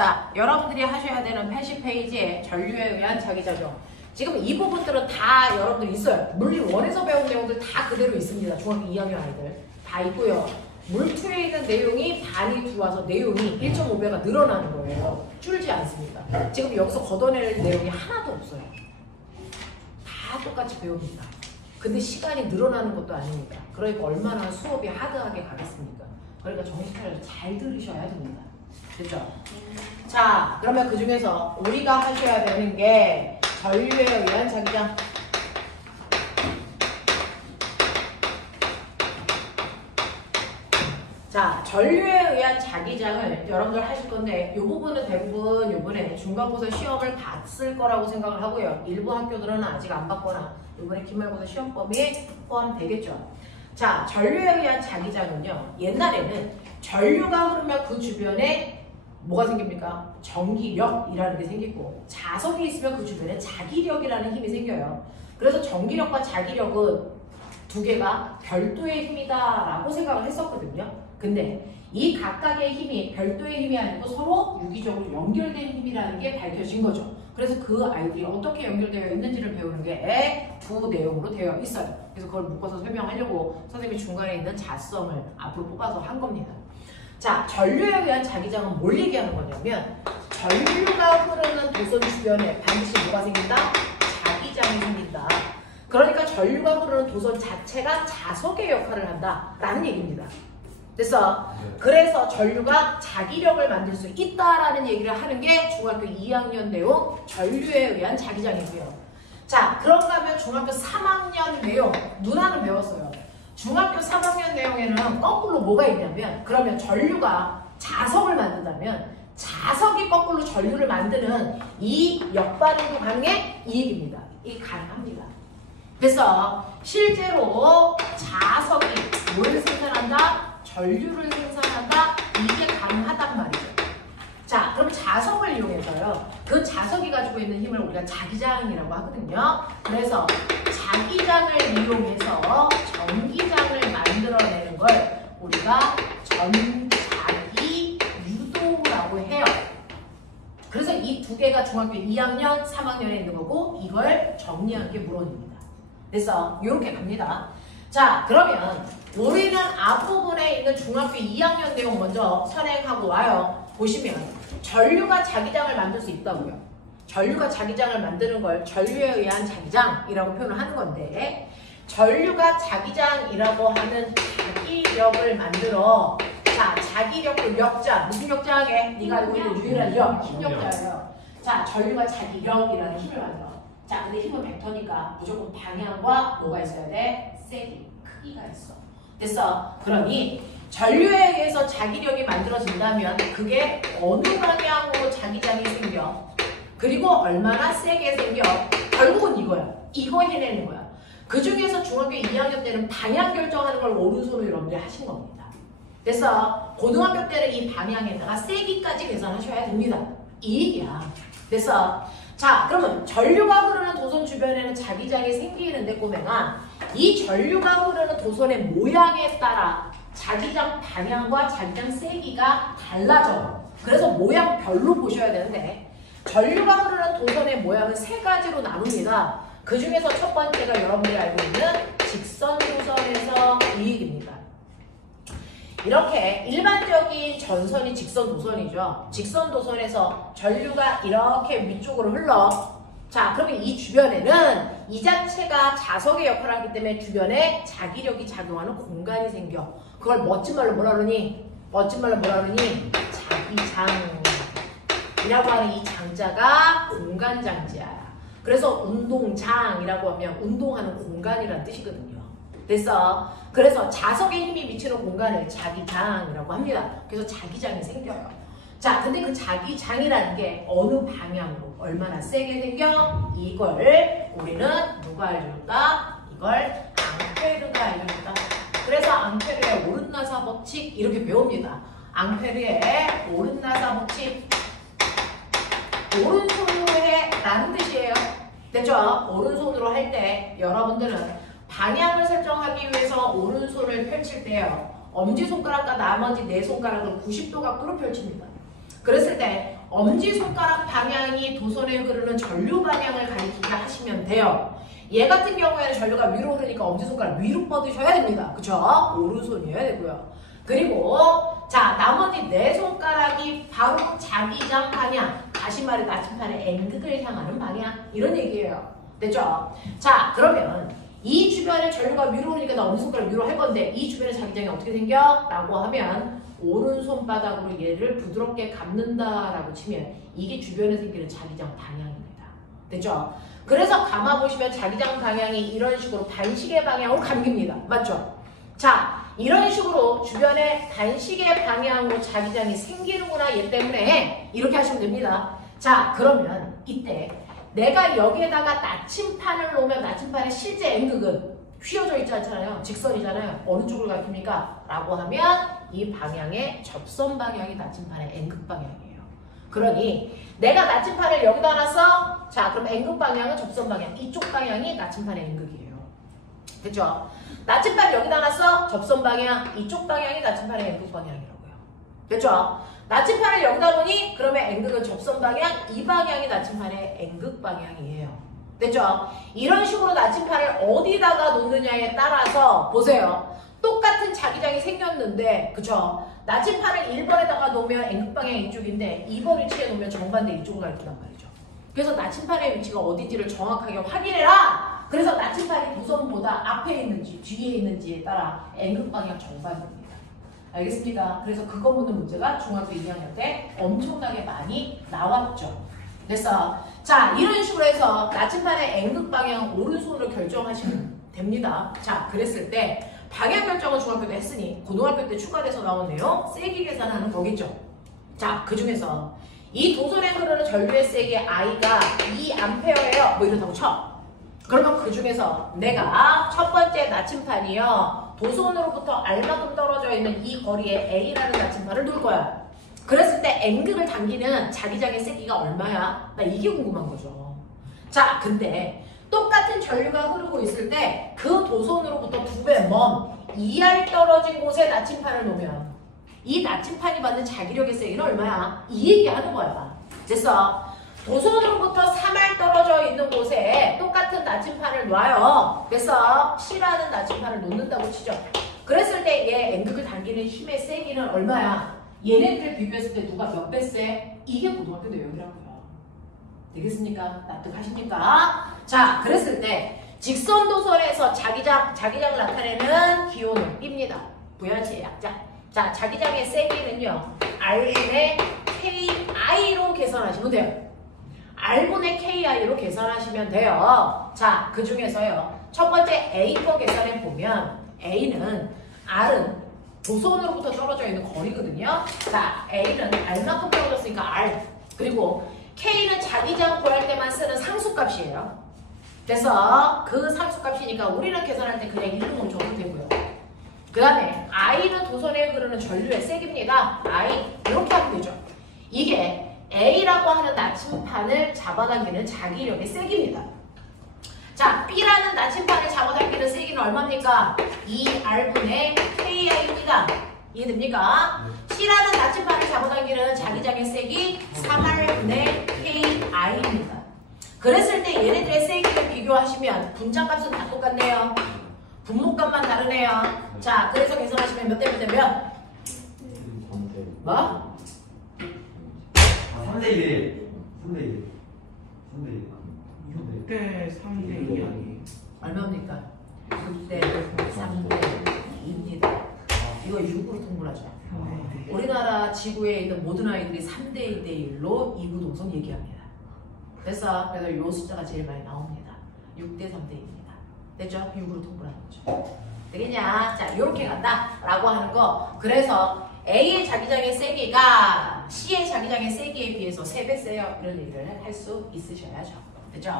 자, 여러분들이 하셔야 되는 80페이지의 전류에 의한 자기작용. 지금 이 부분들은 다 여러분들 있어요. 물리 1에서 배운 내용들 다 그대로 있습니다. 중학교 2학년 아이들 다 있고요. 물2에 있는 내용이 반이 들어와서 내용이 1.5배가 늘어나는 거예요. 줄지 않습니다. 지금 여기서 걷어낼 내용이 하나도 없어요. 다 똑같이 배웁니다. 근데 시간이 늘어나는 것도 아닙니다. 그러니까 얼마나 수업이 하드하게 가겠습니까? 그러니까 정신 차려서 잘 들으셔야 됩니다. 됐죠? 자, 그러면 그 중에서 우리가 하셔야 되는 게 전류에 의한 자기장. 자, 전류에 의한 자기장을 여러분들 하실 건데 이 부분은 대부분 이번에 중간고사 시험을 봤을 거라고 생각을 하고요. 일부 학교들은 아직 안 봤거나 이번에 기말고사 시험 범위에 포함되겠죠. 자, 전류에 의한 자기장은요. 옛날에는 전류가 흐르면 그 주변에 뭐가 생깁니까? 전기력이라는 게 생기고 자석이 있으면 그 주변에 자기력이라는 힘이 생겨요. 그래서 전기력과 자기력은 두 개가 별도의 힘이다 라고 생각을 했었거든요. 근데 이 각각의 힘이 별도의 힘이 아니고 서로 유기적으로 연결된 힘이라는 게 밝혀진 거죠. 그래서 그 아이들이 어떻게 연결되어 있는지를 배우는 게 두 내용으로 되어 있어요. 그래서 그걸 묶어서 설명하려고 선생님이 중간에 있는 자성을 앞으로 뽑아서 한 겁니다. 자, 전류에 의한 자기장은 뭘 얘기하는 거냐면 전류가 흐르는 도선 주변에 반드시 뭐가 생긴다? 자기장이 생긴다. 그러니까 전류가 흐르는 도선 자체가 자석의 역할을 한다라는 얘기입니다. 됐어? 그래서 전류가 자기력을 만들 수 있다라는 얘기를 하는 게 중학교 2학년 내용 전류에 의한 자기장이고요. 자, 그런가 하면 중학교 3학년 내용 누나는 배웠어요. 중학교 3학년 내용에는 거꾸로 뭐가 있냐면 그러면 전류가 자석을 만든다면 자석이 거꾸로 전류를 만드는 이 역반응도 가능해? 이 얘기입니다. 이게 가능합니다. 그래서 실제로 자석이 뭘 생산한다? 전류를 생산한다? 이게 가능하단 말이죠. 자, 그럼 자석을 이용해서요. 그 자석이 가지고 있는 힘을 우리가 자기장이라고 하거든요. 그래서 자기장을 이용해서 전기장을 만들어내는 걸 우리가 전자기 유도라고 해요. 그래서 이 두 개가 중학교 2학년, 3학년에 있는 거고 이걸 정리하는 게 물론입니다. 그래서 이렇게 갑니다. 자, 그러면 우리는 앞부분에 있는 중학교 2학년 내용 먼저 선행하고 와요. 보시면 전류가 자기장을 만들 수 있다고요. 전류가 자기장을 만드는 걸 전류에 의한 자기장이라고 표현을 하는 건데 전류가 자기장이라고 하는 자기력을 만들어. 자, 자기력 그 역자 무슨 역자하게? 네가 알고 있는 유일한 력, 힘력자예요. 자, 전류가 자기력이라는 힘을 만들어. 자, 근데 힘은 벡터니까 무조건 방향과 뭐가 있어야 돼? 세기, 크기가 있어. 됐어? 그러니 전류에 의해서 자기력이 만들어진다면 그게 어느 방향으로 자기장이 생겨? 그리고 얼마나 세게 생겨? 결국은 이거야. 이거 해내는 거야. 그 중에서 중학교 2학년 때는 방향 결정하는 걸 오른손으로 여러분들이 하신 겁니다. 그래서 고등학교 때는 이 방향에다가 세기까지 계산하셔야 됩니다. 이 얘기야. 그래서 자, 그러면 전류가 흐르는 도선 주변에는 자기장이 생기는데 꼬맹아, 이 전류가 흐르는 도선의 모양에 따라 자기장 방향과 자기장 세기가 달라져. 그래서 모양별로 보셔야 되는데 전류가 흐르는 도선의 모양은 세 가지로 나눕니다. 그 중에서 첫 번째가 여러분들이 알고 있는 직선 도선에서 이 얘기입니다. 이렇게 일반적인 전선이 직선 도선이죠. 직선 도선에서 전류가 이렇게 위쪽으로 흘러. 자, 그러면 이 주변에는 이 자체가 자석의 역할을 하기 때문에 주변에 자기력이 작용하는 공간이 생겨. 그걸 멋진 말로 뭐라 그러니? 멋진 말로 뭐라 그러니? 자기장이라고 하는 이 장자가 공간장지야. 그래서 운동장이라고 하면 운동하는 공간이라는 뜻이거든요. 됐어? 그래서 자석의 힘이 미치는 공간을 자기장이라고 합니다. 그래서 자기장이 생겨요. 자, 근데 그 자기장이라는 게 어느 방향으로 얼마나 세게 생겨? 이걸 우리는 누가 알려줬다? 이걸 앙페르가 알려줬다. 그래서 앙페르의 오른나사 법칙 이렇게 배웁니다. 앙페르의 오른나사 법칙. 오른손으로 해 라는 뜻이에요. 됐죠? 오른손으로 할 때 여러분들은 방향을 설정하기 위해서 오른손을 펼칠 때요. 엄지손가락과 나머지 네 손가락을 90도 각도로 펼칩니다. 그랬을 때 엄지손가락 방향이 도선에 흐르는 전류 방향을 가리키게 하시면 돼요. 얘 같은 경우에는 전류가 위로 흐르니까 엄지손가락 위로 뻗으셔야 됩니다. 그쵸? 오른손이어야 되고요. 그리고 자 나머지 네 손가락이 바로 자기장 방향, 다시 말해 나침판의 N극을 향하는 방향, 이런 얘기예요. 됐죠? 자 그러면 이 주변에 전류가 위로 흐르니까 나 엄지손가락 위로 할 건데 이 주변에 자기장이 어떻게 생겨? 라고 하면 오른손바닥으로 얘를 부드럽게 감는다라고 치면 이게 주변에 생기는 자기장 방향입니다. 됐죠? 그래서 감아보시면 자기장 방향이 이런 식으로 단식의 방향으로 감깁니다. 맞죠? 자, 이런 식으로 주변에 단식의 방향으로 자기장이 생기는구나 얘 때문에 이렇게 하시면 됩니다. 자, 그러면 이때 내가 여기에다가 나침판을 놓으면 나침판의 실제 N극은 휘어져 있지 않잖아요. 직선이잖아요. 어느 쪽을 가리킵니까? 라고 하면 이 방향의 접선 방향이 나침판의 N극 방향이에요. 그러니 내가 나침판을 여기다 놨어. 자, 그럼 N극 방향은 접선 방향. 이쪽 방향이 나침판의 N극이에요. 됐죠? 나침판 여기다 놨어. 접선 방향. 이쪽 방향이 나침판의 N극 방향이라고요. 됐죠? 나침판을 여기다 놓으니 그러면 N극은 접선 방향. 이 방향이 나침판의 N극 방향이에요. 됐죠? 이런 식으로 나침판을 어디다가 놓느냐에 따라서 보세요. 똑같은 자기장이 생겼는데 그쵸? 나침판을 1번에다가 놓으면 N극 방향이 이쪽인데 2번 위치에 놓으면 정반대 이쪽으로 가리킨단 말이죠. 그래서 나침판의 위치가 어딘지를 정확하게 확인해라! 그래서 나침판이 도선보다 앞에 있는지 뒤에 있는지에 따라 N극 방향 정반대입니다. 알겠습니까? 그래서 그거 묻는 문제가 중학교 2학년 때 엄청나게 많이 나왔죠. 됐어? 자, 이런 식으로 해서 나침판의 N극 방향 오른손으로 결정하시면 됩니다. 자, 그랬을 때 방향 결정은 중학교 때 했으니 고등학교 때 추가돼서 나온 내용 세기 계산하는 거겠죠. 자, 그 중에서 이 도선에 흐르는 전류의 세기 I가 2A예요. 뭐 이렇다고 쳐. 그러면 그 중에서 내가 첫 번째 나침판이요. 도선으로부터 R만큼 떨어져 있는 이 거리에 A라는 나침판을 놓을 거야. 그랬을 때 N극을 당기는 자기장의 세기가 얼마야? 나 이게 궁금한 거죠. 자, 근데 똑같은 전류가 흐르고 있을 때 그 도선으로부터 2배 먼 2R 떨어진 곳에 나침판을 놓으면 이 나침판이 받는 자기력의 세기는 얼마야? 이 얘기하는 거야. 됐어? 도선으로부터 3R 떨어져 있는 곳에 똑같은 나침판을 놔요. 그래서 C라는 나침판을 놓는다고 치죠. 그랬을 때 얘 N극을 당기는 힘의 세기는 얼마야? 얘네들을 비교했을 때 누가 몇 배 세? 이게 고등학교 내용이라고요. 되겠습니까? 납득하십니까? 자, 그랬을 때 직선도선에서 자기장 나타내는 기호는 B입니다. 부연시의 약자. 자, 자기장의 세기는요. R분의 KI로 계산하시면 돼요. R분의 KI로 계산하시면 돼요. 자, 그 중에서요. 첫 번째 A 거 계산해 보면 A는 R은 도선으로부터 떨어져 있는 거리거든요. 자, A는 R만큼 떨어졌으니까 R. 그리고 K는 자기장 구할 때만 쓰는 상수값이에요. 그래서 그 상수값이니까 우리는 계산할 때 그냥 1로 멈춰도 되고요. 그 다음에 I는 도선에 흐르는 전류의 세기입니다. I. 이렇게 하면 되죠. 이게 A라고 하는 나침판을 잡아당기는 자기력의 세기입니다. 자, B라는 나침판을 잡아당기는 세기는 얼마입니까? 2R분의 KI입니다. 이해됩니까? C라는 나침판을 잡아당기는 자기장의 세기 3R분의 KI입니다. 그랬을 때 얘네들의 세기를 비교하시면 분자값은 다 똑같네요. 분모값만 다르네요. 자, 그래서 계산하시면 몇 대 몇 대 몇? 뭐? 3대 1. 3대 1. 3대 1. 6대 3대 2 아니에요? 얼마입니까? 6대 3대 2입니다. 이거 6으로 통분하죠. 우리나라 지구에 있는 모든 아이들이 3대 2대 1로 이구동성 얘기합니다. 그래서 이 숫자가 제일 많이 나옵니다. 6대 3대 2입니다. 됐죠? 6으로 통분하는 거죠. 되겠냐? 자, 이렇게 간다 라고 하는 거. 그래서 A의 자기장의 세기가 C의 자기장의 세기에 비해서 3배 세요. 이런 얘기를 할 수 있으셔야죠. 그죠?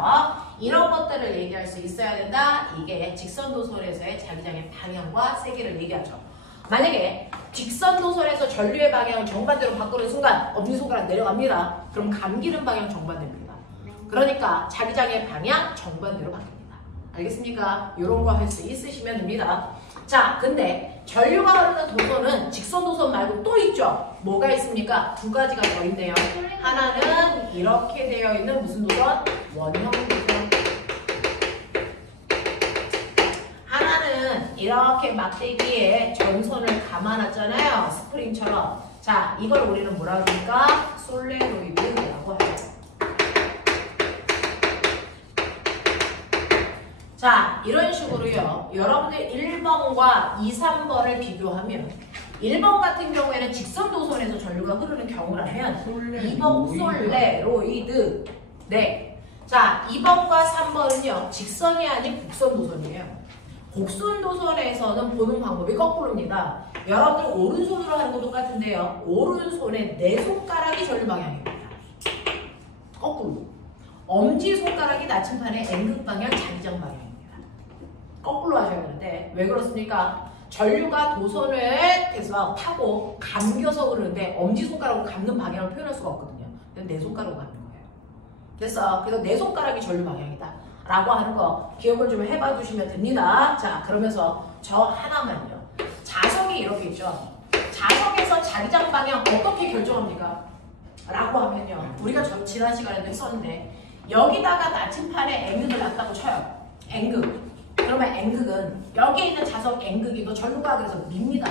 이런 것들을 얘기할 수 있어야 된다. 이게 직선도선에서의 자기장의 방향과 세기를 얘기하죠. 만약에 직선도선에서 전류의 방향을 정반대로 바꾸는 순간 엄지손가락 내려갑니다. 그럼 감기는 방향 정반대입니다. 그러니까 자기장의 방향 정반대로 바뀝니다. 알겠습니까? 이런 거 할 수 있으시면 됩니다. 자, 근데 전류가 흐르는 도선은 직선 도선 말고 또 있죠? 뭐가 있습니까? 두 가지가 더 있네요. 하나는 이렇게 되어 있는 무슨 도선? 원형 도선. 하나는 이렇게 막대기에 전선을 감아놨잖아요. 스프링처럼. 자, 이걸 우리는 뭐라고 합니까? 솔레노이드라고 하죠. 자, 이런 식으로요. 여러분들 1번과 2, 3번을 비교하면 1번 같은 경우에는 직선 도선에서 전류가 흐르는 경우라면 2번 솔레로이드. 네. 자, 2번과 3번은요. 직선이 아닌 곡선 도선이에요. 곡선 도선에서는 보는 방법이 거꾸로입니다. 여러분들 오른손으로 하는 거 똑같은데요. 오른손에 네 손가락이 전류 방향입니다. 거꾸로. 엄지손가락이 나침판의 N극 방향, 자기장 방향입니다. 거꾸로 하셔야 되는데 왜 그렇습니까? 전류가 도선을 해서 타고 감겨서 흐르는데 엄지손가락으로 감는 방향을 표현할 수가 없거든요. 근데 네 손가락으로 감는 거예요. 그래서 네 손가락이 전류 방향이다 라고 하는 거 기억을 좀 해봐 주시면 됩니다. 자, 그러면서 저 하나만요. 자석이 이렇게 있죠. 자석에서 자기장 방향 어떻게 결정합니까? 라고 하면요. 우리가 지난 시간에도 했었는데 여기다가 나침판에 N극을 놨다고 쳐요. N극. 그러면 N극은 여기에 있는 자석 N극이 너 전류가 그래서 밉니다.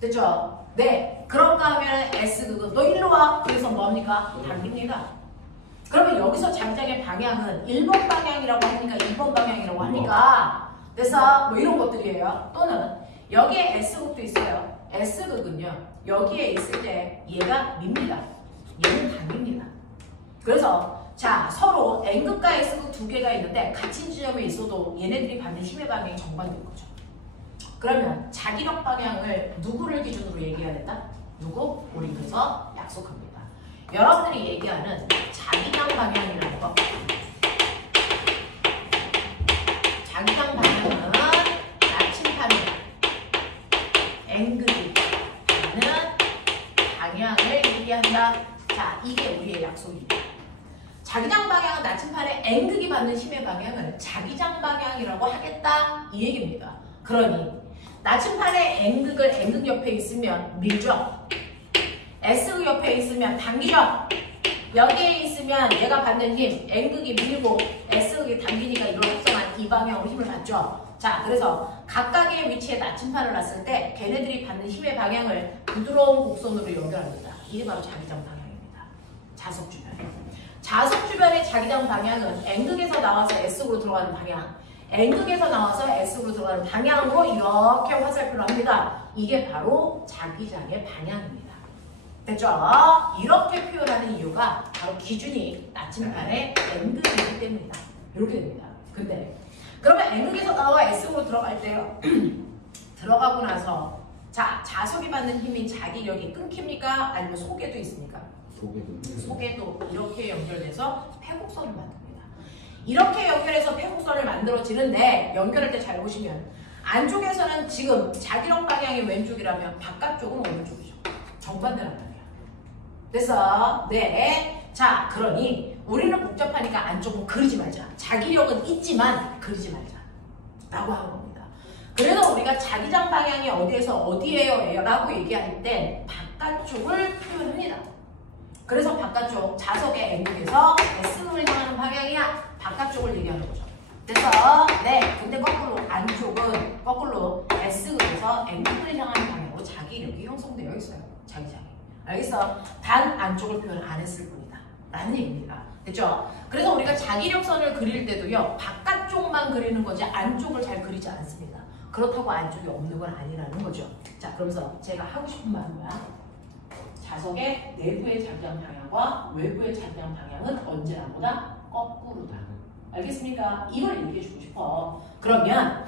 됐죠? 네. 그런가 하면 S극은 너 일로 와. 그래서 뭐합니까? 당깁니다. 그러면 여기서 자기장의 방향은 1번 방향이라고 하니까 2번 방향이라고 하니까 그래서 뭐 이런 것들이에요. 또는 여기에 S극도 있어요. S극은요. 여기에 있을 때 얘가 밉니다. 얘는 당깁니다. 그래서 자, 서로 N극과 S극 두 개가 있는데 같은 지점에 있어도 얘네들이 받는 힘의 방향이 정반대인 거죠. 그러면 자기력 방향을 누구를 기준으로 얘기해야 된다? 누구? 우리 그래서 약속합니다. 여러분들이 얘기하는 자기장 방향이라는 거. 자기장 방향은 나침판이다. N극이 받는 방향을 얘기한다. 자, 이게 우리의 약속입니다. 자기장 방향은 나침판에 N극이 받는 힘의 방향을 자기장 방향이라고 하겠다 이 얘기입니다. 그러니 나침판에 N극을 N극 옆에 있으면 밀죠. S극 옆에 있으면 당기죠. 여기에 있으면 얘가 받는 힘 N극이 밀고 S극이 당기니까 이런 합성한 이 방향으로 힘을 받죠. 자, 그래서 각각의 위치에 나침판을 놨을 때 걔네들이 받는 힘의 방향을 부드러운 곡선으로 연결합니다. 이게 바로 자기장 방향입니다. 자석 주변. 자석 주변의 자기장 방향은 N극에서 나와서 S극으로 들어가는 방향, N극에서 나와서 S극으로 들어가는 방향으로 이렇게 화살표를 합니다. 이게 바로 자기장의 방향입니다. 됐죠? 이렇게 표현하는 이유가 바로 기준이 나침판의 N극이기 때문이다. 이렇게 됩니다. 근데 그러면 N극에서 나와 S극으로 들어갈 때요. 들어가고 나서 자, 자석이 받는 힘인 자기력이 끊깁니까? 아니면 속에도 있습니까? 속에도 이렇게 연결돼서 폐곡선을 만듭니다. 이렇게 연결해서 폐곡선을 만들어지는데 연결할 때 잘 보시면 안쪽에서는 지금 자기력 방향이 왼쪽이라면 바깥쪽은 오른쪽이죠. 정반대란 말이야. 그래서 네, 자 그러니 우리는 복잡하니까 안쪽은 그리지 말자. 자기력은 있지만 그리지 말자 라고 하는 겁니다. 그래서 우리가 자기장 방향이 어디에서 어디에요 라고 얘기할 때 바깥쪽을 표현합니다. 그래서 바깥쪽 자석의 N극에서 S극을 향하는 방향이야. 바깥쪽을 얘기하는 거죠. 그래서 네, 근데 거꾸로 안쪽은 거꾸로 S극에서 N극을 향하는 방향으로 자기력이 형성되어 있어요. 자기장이. 알겠어? 단 안쪽을 표현 안 했을 뿐이다. 라는 얘기입니다. 됐죠? 그래서 우리가 자기력선을 그릴 때도요. 바깥쪽만 그리는 거지 안쪽을 잘 그리지 않습니다. 그렇다고 안쪽이 없는 건 아니라는 거죠. 자, 그러면서 제가 하고 싶은 말은 뭐야? 자석의 내부의 자기장 방향과 외부의 자기장 방향은 언제나보다 거꾸로다. 알겠습니까? 이걸 얘기해주고 싶어. 그러면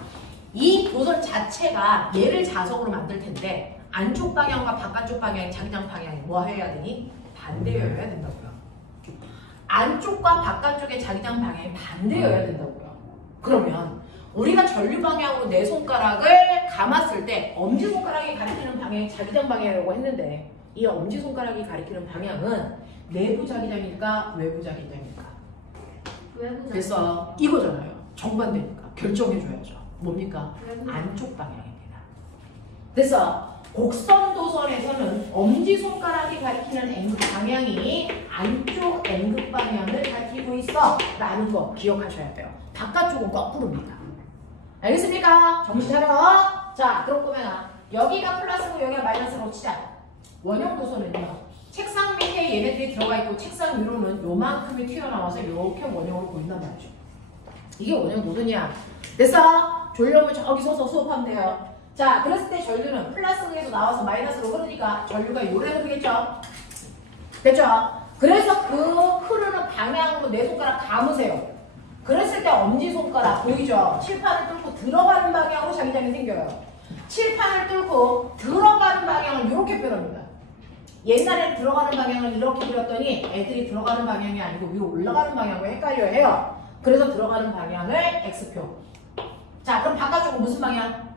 이 도선 자체가 얘를 자석으로 만들 텐데 안쪽 방향과 바깥쪽 방향의 자기장 방향이 뭐 해야 되니? 반대여야 된다고요. 안쪽과 바깥쪽의 자기장 방향이 반대여야 된다고요. 그러면 우리가 전류 방향으로 내 손가락을 감았을 때 엄지손가락이 가리키는 방향이 자기장 방향이라고 했는데 이 엄지손가락이 가리키는 방향은 내부 자기장일까 외부 자기장일까? 외부 그래서 이거잖아요. 정반대니까 결정해줘야죠. 뭡니까? 안쪽 방향입니다. 그래서 곡선도선에서는 엄지손가락이 가리키는 N극 방향이 안쪽 N극 방향을 가리키고 있어 라는 거 기억하셔야 돼요. 바깥쪽은 거꾸로입니다. 알겠습니까? 정신 차려. 자, 그럼 보면 여기가 플러스고 여기가 마이너스라고 치자. 원형도선은요, 책상 밑에 얘네들이 들어가 있고 책상 위로는 요만큼이 튀어나와서 이렇게 원형으로 보인단 말이죠. 이게 원형도선이야. 됐어? 졸려면 저기 서서 수업하면 돼요. 자, 그랬을 때 전류는 플러스에서 나와서 마이너스로 흐르니까 전류가 요래 흐르겠죠? 됐죠? 그래서 그 흐르는 방향으로 내 손가락 감으세요. 그랬을 때 엄지손가락 보이죠? 칠판을 뚫고 들어가는 방향으로 자기장이 생겨요. 칠판을 뚫고 들어가는 방향을 이렇게 표현합니다. 옛날에 들어가는 방향을 이렇게 그렸더니 애들이 들어가는 방향이 아니고 위로 올라가는 방향으로 헷갈려 해요. 그래서 들어가는 방향을 X표. 자, 그럼 바깥쪽은 무슨 방향?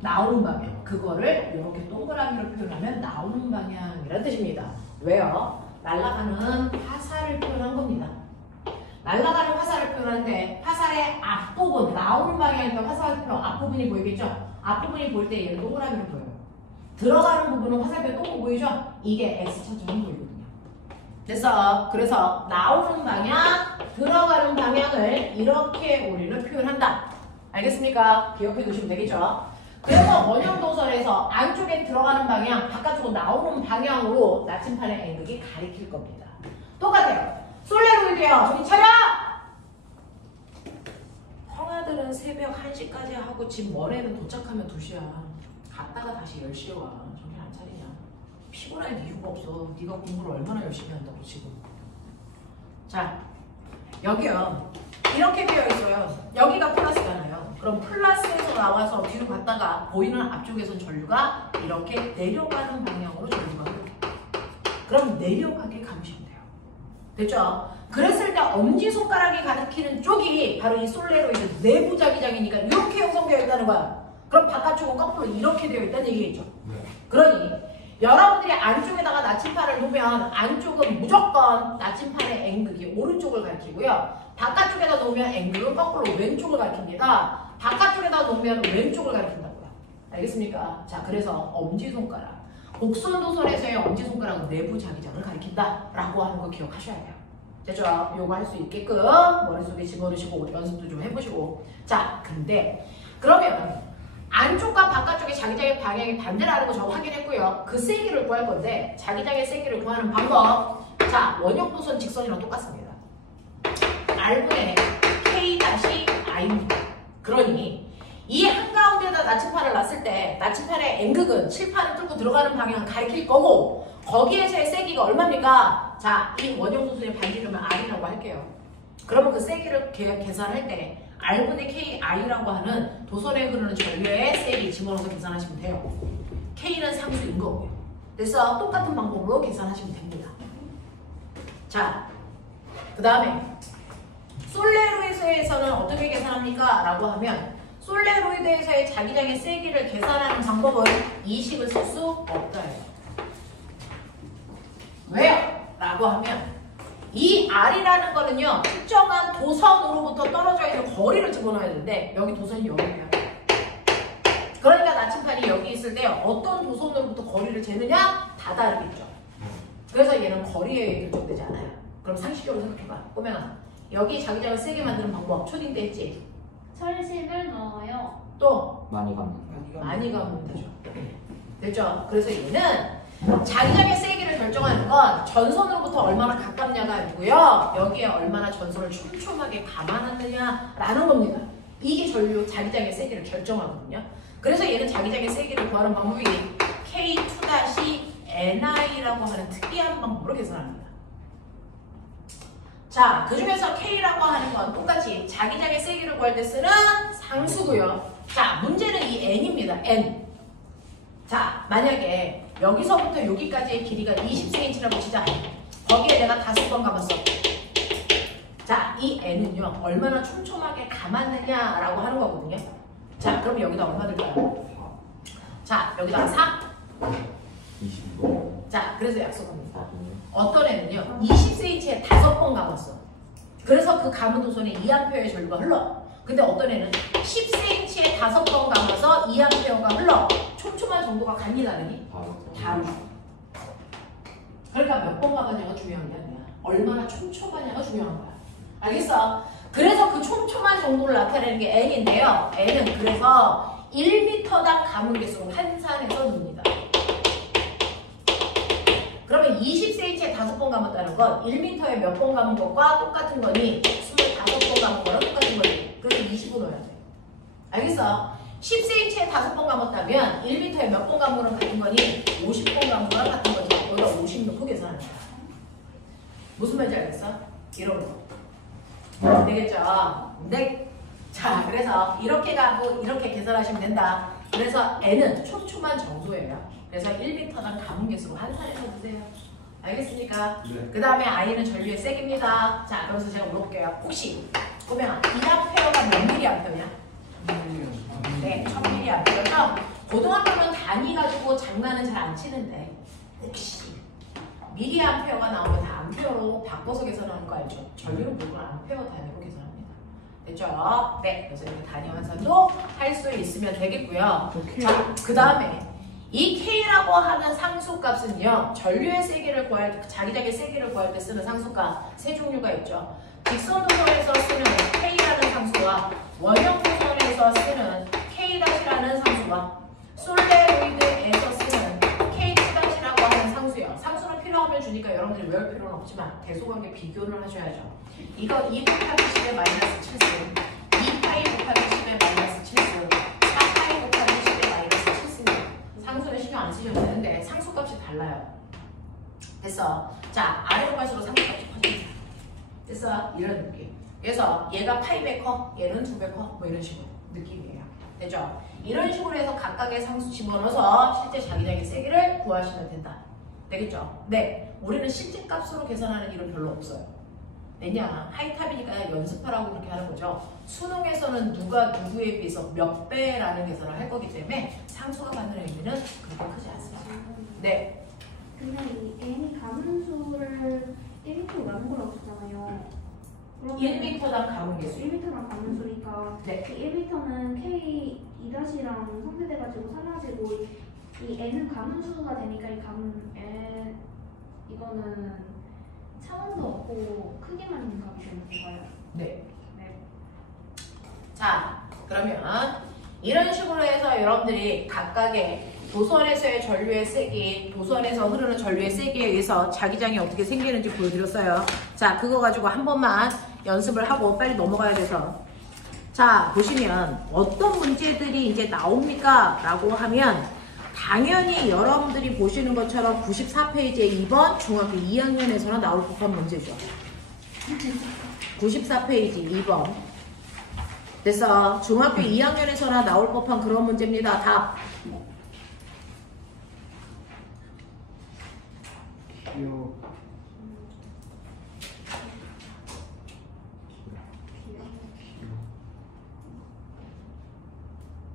나오는 방향. 그거를 이렇게 동그라미로 표현하면 나오는 방향이라는 뜻입니다. 왜요? 날아가는 화살을 표현한 겁니다. 날아가는 화살을 표현하는데 화살의 앞부분, 나오는 방향에서 화살표 앞부분이 보이겠죠? 앞부분이 보일 때 얘는 동그라미로 보여요. 들어가는 부분은 화살표 동그 보이죠? 이게 X차처럼 보이거든요. 됐어. 그래서 나오는 방향, 들어가는 방향을 이렇게 우리는 표현한다. 알겠습니까? 기억해 두시면 되겠죠? 그래서 원형도선에서 안쪽에 들어가는 방향, 바깥쪽으로 나오는 방향으로 나침판의 N극이 가리킬 겁니다. 똑같아요. 솔레로이드요. 정신 차려! 형아들은 새벽 1시까지 하고 집 먼애는 도착하면 2시야. 갔다가 다시 10시에 와. 정신 안 차리냐? 피곤할 이유가 없어. 네가 공부를 얼마나 열심히 한다고 지금. 자, 여기요. 이렇게 되어 있어요. 여기가 플러스잖아요. 그럼 플러스에서 나와서 뒤로 갔다가 보이는 앞쪽에선 전류가 이렇게 내려가는 방향으로 전류가 흐르게. 그럼 내려가게 감으시면 돼요. 됐죠? 그랬을 때 엄지손가락이 가리키는 쪽이 바로 이 솔레로이드 내부 자기장이니까 이렇게 형성되어 있다는 거야. 그럼 바깥쪽은 거꾸로 이렇게 되어 있다는 얘기겠죠. 그러니 여러분들이 안쪽에다가 나침판을 놓으면 안쪽은 무조건 나침판의 N극이 오른쪽을 가리키고요. 바깥쪽에다 놓으면 N극은 거꾸로 왼쪽을 가리킵니다. 바깥쪽에다 놓으면 왼쪽을 가리킨다고요. 알겠습니까? 자, 그래서 엄지손가락. 곡선도선에서의 엄지손가락은 내부 자기장을 가리킨다 라고 하는 거 기억하셔야 돼요. 됐죠? 요거 할 수 있게끔 머릿속에 집어넣으시고 연습도 좀 해보시고. 자, 근데 그러면 안쪽과 바깥쪽의 자기장의 방향이 반대라는 거 저거 확인했고요. 그 세기를 구할 건데 자기장의 세기를 구하는 방법. 자, 원형도선 직선이랑 똑같습니다. R분의 K-I입니다. 그러니 이 한가운데다 나침판을 놨을 때 나침판의 N극은 칠판을 뚫고 들어가는 방향을 가리킬 거고 거기에서의 세기가 얼마입니까? 자, 이 원형도선의 반지름을 R이라고 할게요. 그러면 그 세기를 계산할 때 R분의 KI라고 하는 도선에 흐르는 전류의 세기 집어넣어서 계산하시면 돼요. K는 상수인 거고요. 그래서 똑같은 방법으로 계산하시면 됩니다. 자, 그 다음에 솔레로이드에서는 어떻게 계산합니까? 라고 하면 솔레로이드에서의 자기장의 세기를 계산하는 방법은 이 식을 쓸 수 없다예요. 왜요? 라고 하면 이 R이라는 거는요, 특정한 도선으로부터 떨어져 있는 거리를 집어넣어야 되는데 여기 도선이 여기예요. 그러니까 나침판이 여기 있을 때 어떤 도선으로부터 거리를 재느냐? 다 다르겠죠. 그래서 얘는 거리에 결정되지 않아요. 그럼 상식적으로 생각해봐. 보면 여기 자기장을 세게 만드는 방법 초딩 때 했지? 철식을 넣어요. 또 많이 가면 많이 가면 되죠. 됐죠? 그래서 얘는 자기장의 세기를 결정하는 건 전선으로부터 얼마나 가깝냐가 아니고요. 여기에 얼마나 전선을 촘촘하게 감아놨느냐라는 겁니다. 이게 전류 자기장의 세기를 결정하거든요. 그래서 얘는 자기장의 세기를 구하는 방법이 K2-NI라고 하는 특이한 방법으로 계산합니다. 자, 그 중에서 K라고 하는 건 똑같이 자기장의 세기를 구할 때 쓰는 상수고요. 자, 문제는 이 N입니다. N. 자, 만약에 여기서부터 여기까지의 길이가 20cm라고 치자. 거기에 내가 5번 감았어. 자, 이 N은요, 얼마나 촘촘하게 감았느냐라고 하는 거거든요. 자, 그럼 여기다 얼마 들까요? 자, 여기다가 4. 20번. 자, 그래서 약속합니다. 어떤 애는요, 20cm에 5번 감았어. 그래서 그 감은 도선에 2A의 전류가 흘러. 근데 어떤 애는 10cm에 5번 감아서 2A가 흘러. 촘촘한 정도가 같니 다르니? 다르죠. 그러니까 몇 번 감았냐가 중요한 게 아니야. 얼마나 촘촘하냐가 중요한 거야. 알겠어? 그래서 그 촘촘한 정도를 나타내는 게 n인데요. n은 그래서 1m당 감은 개수로 환산해서 놉니다. 그러면 20cm에 5번 감았다는 건 1m에 몇 번 감은 것과 똑같은 거니 25번 감은 거랑 똑같은 거니. 그래서 20을 넣어야 돼. 알겠어? 10cm에 5번 감았다면 1m에 몇 번 감은 거랑 같은 거니 50번 감은 거랑 같은 거지. 여기다 50 넣고 계산하는 거야. 무슨 말인지 알겠어? 이런 거. 되겠죠? 네. 자, 그래서 이렇게 가고 이렇게 계산하시면 된다. 그래서 n은 촘촘한 정도예요. 그래서 1m당 감은 개수로 환산해서 주세요. 알겠습니까? 네. 그 다음에 i는 전류의 세기입니다. 자, 그래서 제가 물어볼게요. 혹시 보면 2A가 몇 mA냐? 네, 1000mA죠. 고등학교는 단위 가지고 장난은 잘 안 치는데 혹시 미리암페어가 나오면 다 암페어로 바꿔서 계산하는 거 알죠? 전류는 무조건 암페어 단위로 계산합니다. 됐죠? 네, 그래서 이렇게 단위 환산도 할 수 있으면 되겠고요. 자, 그 다음에 이 K라고 하는 상수값은요, 전류의 세기를 구할 때, 자기장의 세기를 구할 때 쓰는 상수값 세 종류가 있죠. 직선 도선에서 쓰는 K라는 상수와 원형 도선에서 쓰는 K-라는 상수와 솔레로이드에서 쓰는 K-라고 하는 상수예요. 상수는 필요하면 주니까 여러분들이 외울 필요는 없지만 대소관계 비교를 하셔야죠. 이거 2 곱하기 10의 마이너스 7승, 2파이 곱하기 10의 마이너스 7승, 4파이 곱하기 10의 마이너스 7승. 상수는 신경 안 쓰셔도 되는데 상수값이 달라요. 됐어. 자, 아래로 갈수록 상수값이 커집니다. 됐어? 이런 느낌. 그래서 얘가 파이배 커, 얘는 2배 커, 뭐 이런 식으로 느낌이에요. 됐죠? 이런 식으로 해서 각각의 상수 집어넣어서 실제 자기장의 세기를 구하시면 된다. 되겠죠? 네. 우리는 실제 값으로 계산하는 일은 별로 없어요. 왜냐? 하이탑이니까 연습하라고 그렇게 하는 거죠. 수능에서는 누가 누구에 비해서 몇 배라는 계산을 할 거기 때문에 상수가 받는 의미는 그렇게 크지 않습니다. 네. 근데 이 n이 가문수를 1m로 나눈 거라고 했잖아요. 1m당 가문 개수. 1m랑 가문수니까 네. 그 1m는 k 2-랑 상쇄돼가지고 사라지고 이 n은 가문수가 되니까 이 가문 n 이거는 차원도 없고 크기만 있는 값이 되는 건가요? 네. 네. 자, 그러면 이런 식으로 해서 여러분들이 각각의 도선에서의 전류의 세기, 도선에서 흐르는 전류의 세기에 의해서 자기장이 어떻게 생기는지 보여드렸어요. 자, 그거 가지고 한 번만 연습을 하고 빨리 넘어가야 돼서. 자, 보시면 어떤 문제들이 이제 나옵니까? 라고 하면 당연히 여러분들이 보시는 것처럼 94페이지에 2번 중학교 2학년에서는 나올 법한 문제죠. 94페이지 2번. 그래서 중학교 2학년에서나 나올 법한 그런 문제입니다. 답.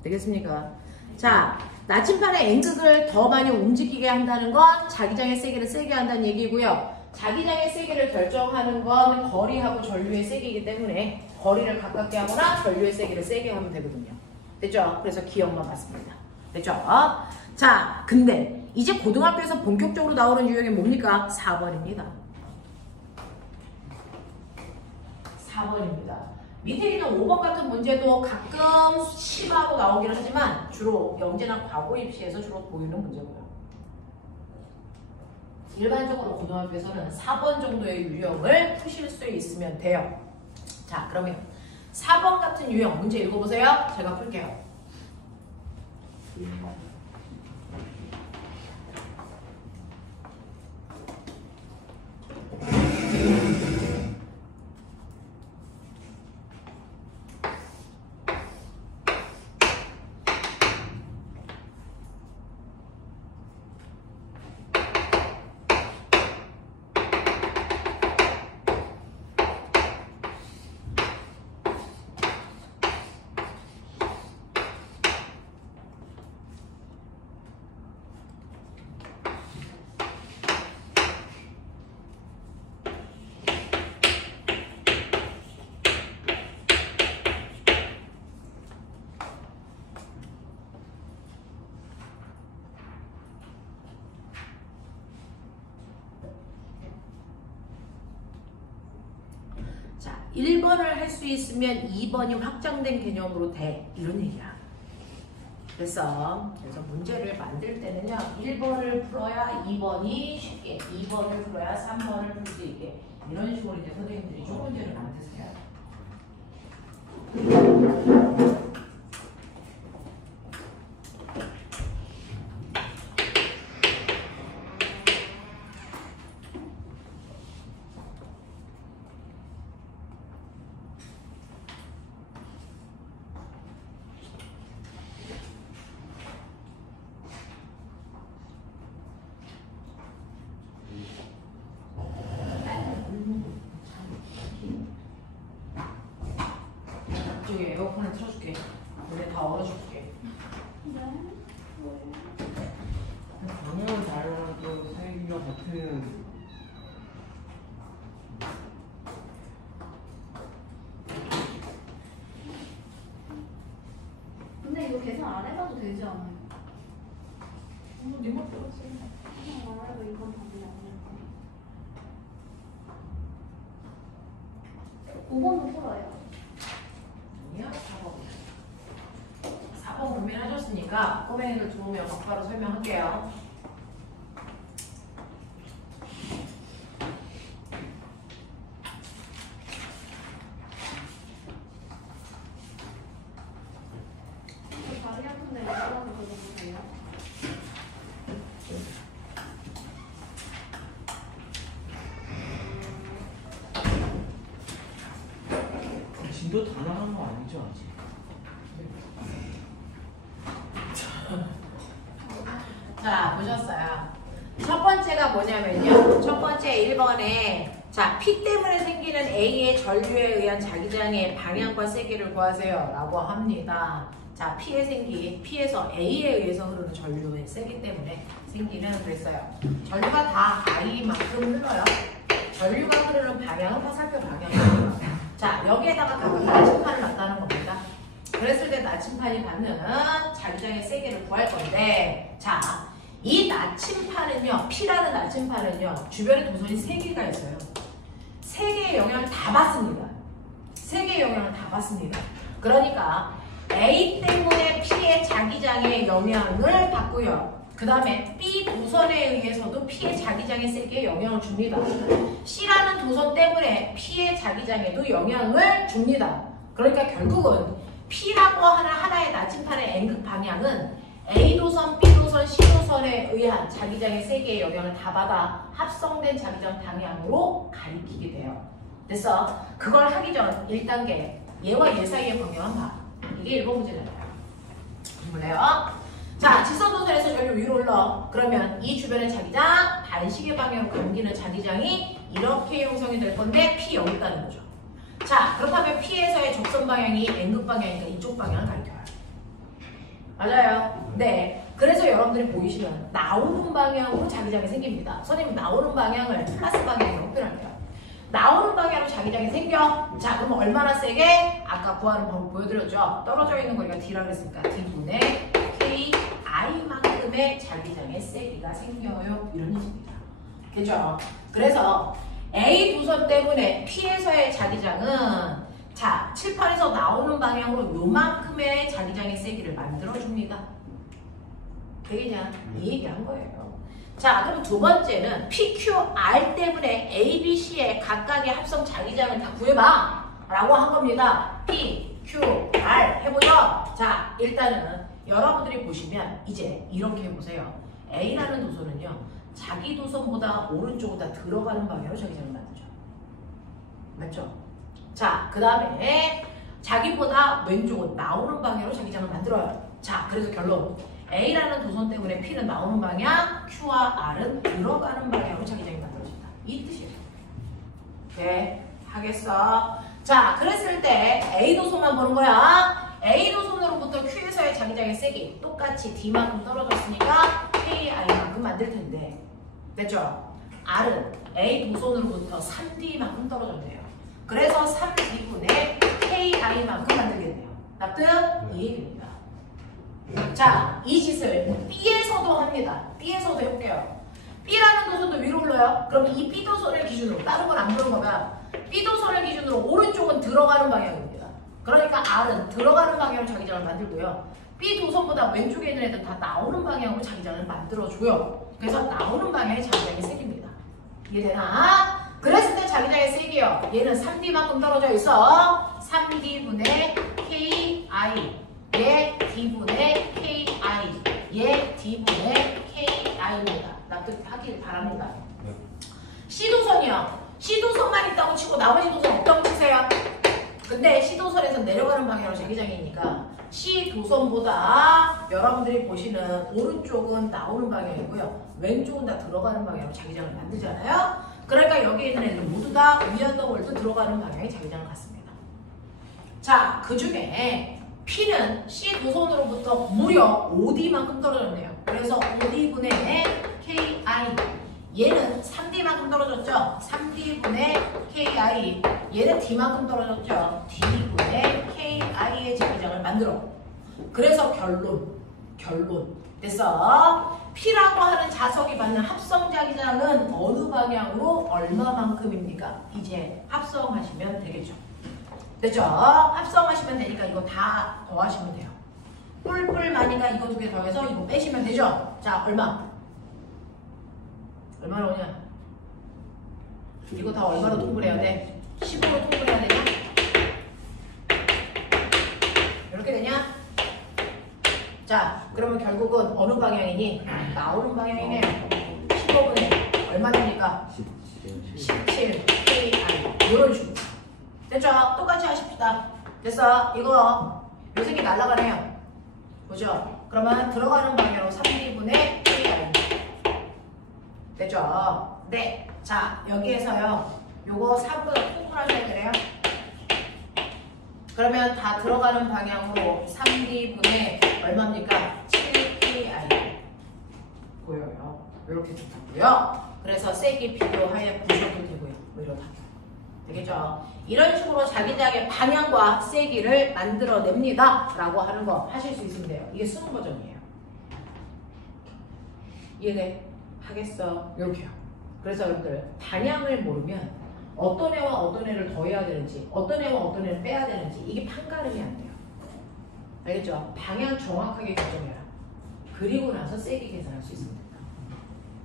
되겠습니까? 자, 나침판의 N극을 더 많이 움직이게 한다는 건 자기장의 세기를 세게 한다는 얘기고요. 자기장의 세기를 결정하는 건 거리하고 전류의 세기이기 때문에 거리를 가깝게 하거나 전류의 세기를 세게 하면 되거든요. 됐죠? 그래서 기억만 맞습니다. 됐죠? 자, 근데 이제 고등학교에서 본격적으로 나오는 유형이 뭡니까? 4번입니다. 4번입니다. 밑에 있는 5번 같은 문제도 가끔 심하고 나오긴 하지만 주로 영재나 과거 입시에서 주로 보이는 문제고요. 일반적으로 고등학교에서는 4번 정도의 유형을 푸실 수 있으면 돼요. 자, 그러면 4번 같은 유형 문제 읽어보세요. 제가 풀게요. 1번을 할 수 있으면 2번이 확장된 개념으로 돼. 이런 얘기야. 그래서 문제를 만들 때는요. 1번을 풀어야 2번이 쉽게, 2번을 풀어야 3번을 풀 수 있게. 이런 식으로 이제 선생님들이 좀 문제를 만드세요. 저기 에어컨을 틀어줄게. 근데 다 얼어줄게. 방향은 다르고 색이가 같은. 근데 이거 계산 안 해봐도 되지 않아요? 네가 풀었어. 계산 안 해도 이건 답이 아닐까? 5번도 풀어요. 아니야, 4번. 4번 고민하셨으니까 꼬맹이들 들어오면 바로 설명할게요. 다리 아픈데 연락을 걸어보세요. 진도 다 나간 거 아니죠 아직? 자, 보셨어요? 첫 번째가 뭐냐면요. 첫 번째 1번에 자, P 때문에 생기는 A의 전류에 의한 자기장의 방향과 세기를 구하세요. 라고 합니다. 자, P에서 A에 의해서 흐르는 전류의 세기 때문에 생기는 그랬어요. 전류가 다 I만큼 흘러요. 전류가 흐르는 방향은 화살표 방향이에요. 자, 여기에다가 각각 나침판을 놨다는 겁니다. 그랬을 때 나침판이 받는 자기장의 세기를 구할 건데, 자, 이 나침판은요, P라는 나침판은요, 주변에 도선이 3개가 있어요. 3개의 영향을 다 받습니다. 3개의 영향을 다 받습니다. 그러니까 A 때문에 P의 자기장의 영향을 받고요. 그 다음에 B 도선에 의해서도 P의 자기장의 세기에 영향을 줍니다. C라는 도선 때문에 P의 자기장에도 영향을 줍니다. 그러니까 결국은 P라고 하는 하나의 나침판의 N극 방향은 A도선, B도선, C도선에 의한 자기장의 세기의 영향을 다 받아 합성된 자기장 방향으로 가리키게 돼요. 그래서 그걸 하기 전 1단계 얘와 얘 사이의 방향은 봐. 이게 1번 문제잖아요. 볼래요? 자, 직선도선에서 전류 위로 올라. 그러면 이 주변의 자기장 반시계 방향으로 감기는 자기장이 이렇게 형성이 될 건데 P 여기 있다는 거죠. 자, 그렇다면 P에서의 적선 방향이 N극 방향이니까 이쪽 방향을 가리켜요. 맞아요. 네. 그래서 여러분들이 보이시면 나오는 방향으로 자기장이 생깁니다. 선생님 나오는 방향을 플러스 방향으로 표현할게요. 나오는 방향으로 자기장이 생겨. 자, 그럼 얼마나 세게? 아까 구하는 방법 보여드렸죠. 떨어져 있는 거니까 D라고 했으니까 D분의 KI만큼의 자기장의 세기가 생겨요. 이런 얘기입니다. 그죠? 그래서 A 도선 때문에 P에서의 자기장은 자, 칠판에서 나오는 방향으로 요만큼의 자기장의 세기를 만들어줍니다. 그냥 이 얘기한 거예요. 자, 그럼 두 번째는 PQR 때문에 ABC의 각각의 합성 자기장을 다 구해봐 라고 한 겁니다. PQR 해보죠. 자, 일단은 여러분들이 보시면 이제 이렇게 해보세요. A라는 도선은요, 자기 도선보다 오른쪽으로 다 들어가는 방향으로 자기장을 만들죠. 맞죠? 자, 그 다음에 자기보다 왼쪽으로 나오는 방향으로 자기장을 만들어요. 자, 그래서 결론 A라는 도선 때문에 P는 나오는 방향, Q와 R은 들어가는 방향으로 자기장이 만들어진다. 이 뜻이에요. 네, 하겠어. 자, 그랬을 때 A 도선만 보는 거야. A 도선으로부터 Q에서의 자기장의 세기 똑같이 D만큼 떨어졌으니까 KI만큼 만들 텐데, 됐죠? R은 A 도선으로부터 3D만큼 떨어졌네요. 그래서 3D분의 KI만큼 만들겠네요. 납득? 이 얘기입니다. 자, 이 짓을 B에서도 합니다. B에서도 해볼게요. B라는 도선도 위로 올라요. 그럼 이 B 도선을 기준으로, 다른 건 안 보는 거면 B 도선을 기준으로 오른쪽은 들어가는 방향입니다. 그러니까 R은 들어가는 방향으로 자기장을 만들고요. B 도선보다 왼쪽에 있는 애들 다 나오는 방향으로 자기장을 만들어줘요. 그래서 나오는 방향에 자기장이 생깁니다. 이해되나? 그랬을 때 자기장의 세기요. 얘는 3D만큼 떨어져 있어. 3D분의 KI. 얘 D분의 KI. 얘 D분의 KI입니다. 납득하길 바랍니다. C도선이요. C도선만 있다고 치고 나머지 도선 없다고 치세요. 근데 C도선에서 내려가는 방향으로 자기장이니까 C도선보다 여러분들이 보시는 오른쪽은 나오는 방향이고요. 왼쪽은 다 들어가는 방향으로 자기장을 만들잖아요. 그러니까 여기 있는 애들 모두 다 위안더월드 들어가는 방향이 자기장 같습니다. 자, 그 중에 P는 C도선으로부터 무려 5D만큼 떨어졌네요. 그래서 5D분의 KI. 얘는 3D만큼 떨어졌죠. 3D분의 KI. 얘는 D만큼 떨어졌죠. D분의 KI의 자기장을 만들어. 그래서 결론. 됐어? P라고 하는 자석이 받는 합성 자기장은 어느 방향으로 얼마만큼입니까? 이제 합성하시면 되겠죠. 됐죠? 합성하시면 되니까 이거 다 더하시면 돼요. 뿔뿔 많으니까 이거 두 개 더해서 이거 빼시면 되죠? 자, 얼마나 오냐? 이거 다 얼마로 통분해야 돼? 10으로 통분해야 되냐? 이렇게 되냐? 자, 그러면 결국은 어느 방향이니? 나오는 방향이네요. 15분의 얼마 됩니까? 17 KI. 이런 식으로. 됐죠? 똑같이 하십시다. 됐어? 이거 요 새끼 날아가네요. 보죠? 그러면 들어가는 방향으로 3D분의 KI. 됐죠? 네. 자, 여기에서요. 요거 3분 통분하셔야 되네요. 그러면 다 들어가는 방향으로 3D분의 얼마입니까? 7KI. 보여요. 이렇게 좋고요. 그래서 세기 비교하여 보셔도 되고요. 뭐 이러다. 되겠죠? 이런 식으로 자기장의 방향과 세기를 만들어냅니다. 라고 하는 거 하실 수 있으면 돼요. 이게 수능 버전이에요. 이해돼? 하겠어. 이렇게요. 그래서 여러분들 방향을 모르면 어떤 애와 어떤 애를 더해야 되는지 어떤 애와 어떤 애를 빼야 되는지 이게 판가름이 안 돼요. 알겠죠? 방향 정확하게 결정해라. 그리고 나서 세게 계산할 수 있습니다.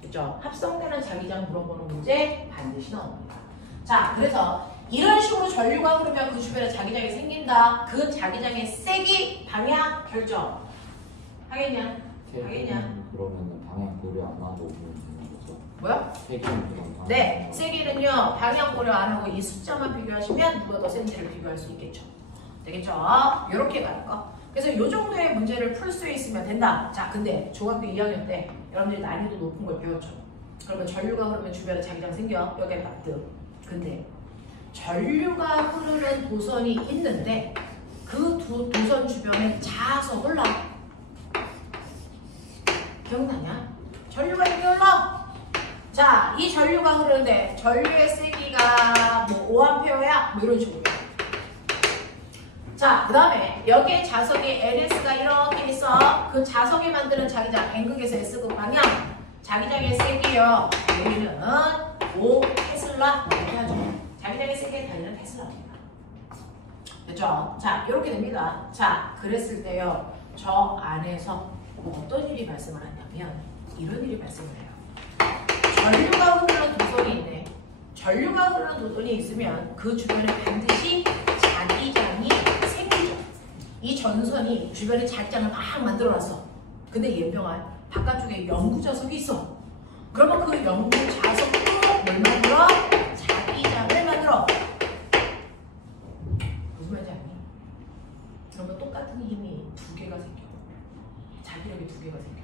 그렇죠? 합성되는 자기장 물어보는 문제 반드시 나옵니다. 자, 그래서 이런 식으로 전류가 흐르면 그 주변에 자기장이 생긴다. 그 자기장의 세기, 방향 결정. 하겠냐? 그러면 방향 고려 안 하고 오면 되는 거죠? 뭐야? 세기는 그럼 방향 네, 세기는요 방향 고려 안 하고 이 숫자만 비교하시면 누가 더 센지를 비교할 수 있겠죠. 되겠죠? 이렇게 가는 거. 그래서 이 정도의 문제를 풀 수 있으면 된다. 자, 근데 중학교 2학년 때 여러분들이 난이도 높은 걸 배웠죠. 그러면 전류가 흐르면 주변에 자기장 생겨. 여기에 납득. 근데 전류가 흐르는 도선이 있는데 그 두 도선 주변에 자석을 놔. 기억나냐? 전류가 이렇게 흘러. 자, 이 전류가 흐르는데 전류의 세기가 뭐 5A야? 뭐 이런 식으로. 자, 그 다음에 여기에 자석이 NS가 이렇게 있어. 그 자석이 만드는 자기장, N극에서 S극 방향. 자기장의 세기요. 여기는 5 테슬라 이렇게 하죠. 자기장의 세기에 달리는 테슬라입니다. 됐죠? 자, 이렇게 됩니다. 자, 그랬을 때요. 저 안에서 어떤 일이 발생을 하냐면 이런 일이 발생을 해요. 전류가 흐르는 도선이 있네. 전류가 흐르는 도선이 있으면 그 주변에 반드시 자기장이 생기죠. 이 전선이 주변에 자기장을 막 만들어놨어. 근데 연병아 바깥쪽에 연구 자석이 있어. 그러면 그 연구 자석으로 뭘 만들어? 자기장을 만들어. 무슨 말인지 아니? 그러면 똑같은 힘이 두 개가 생겨. 자기력이 두 개가 생겨.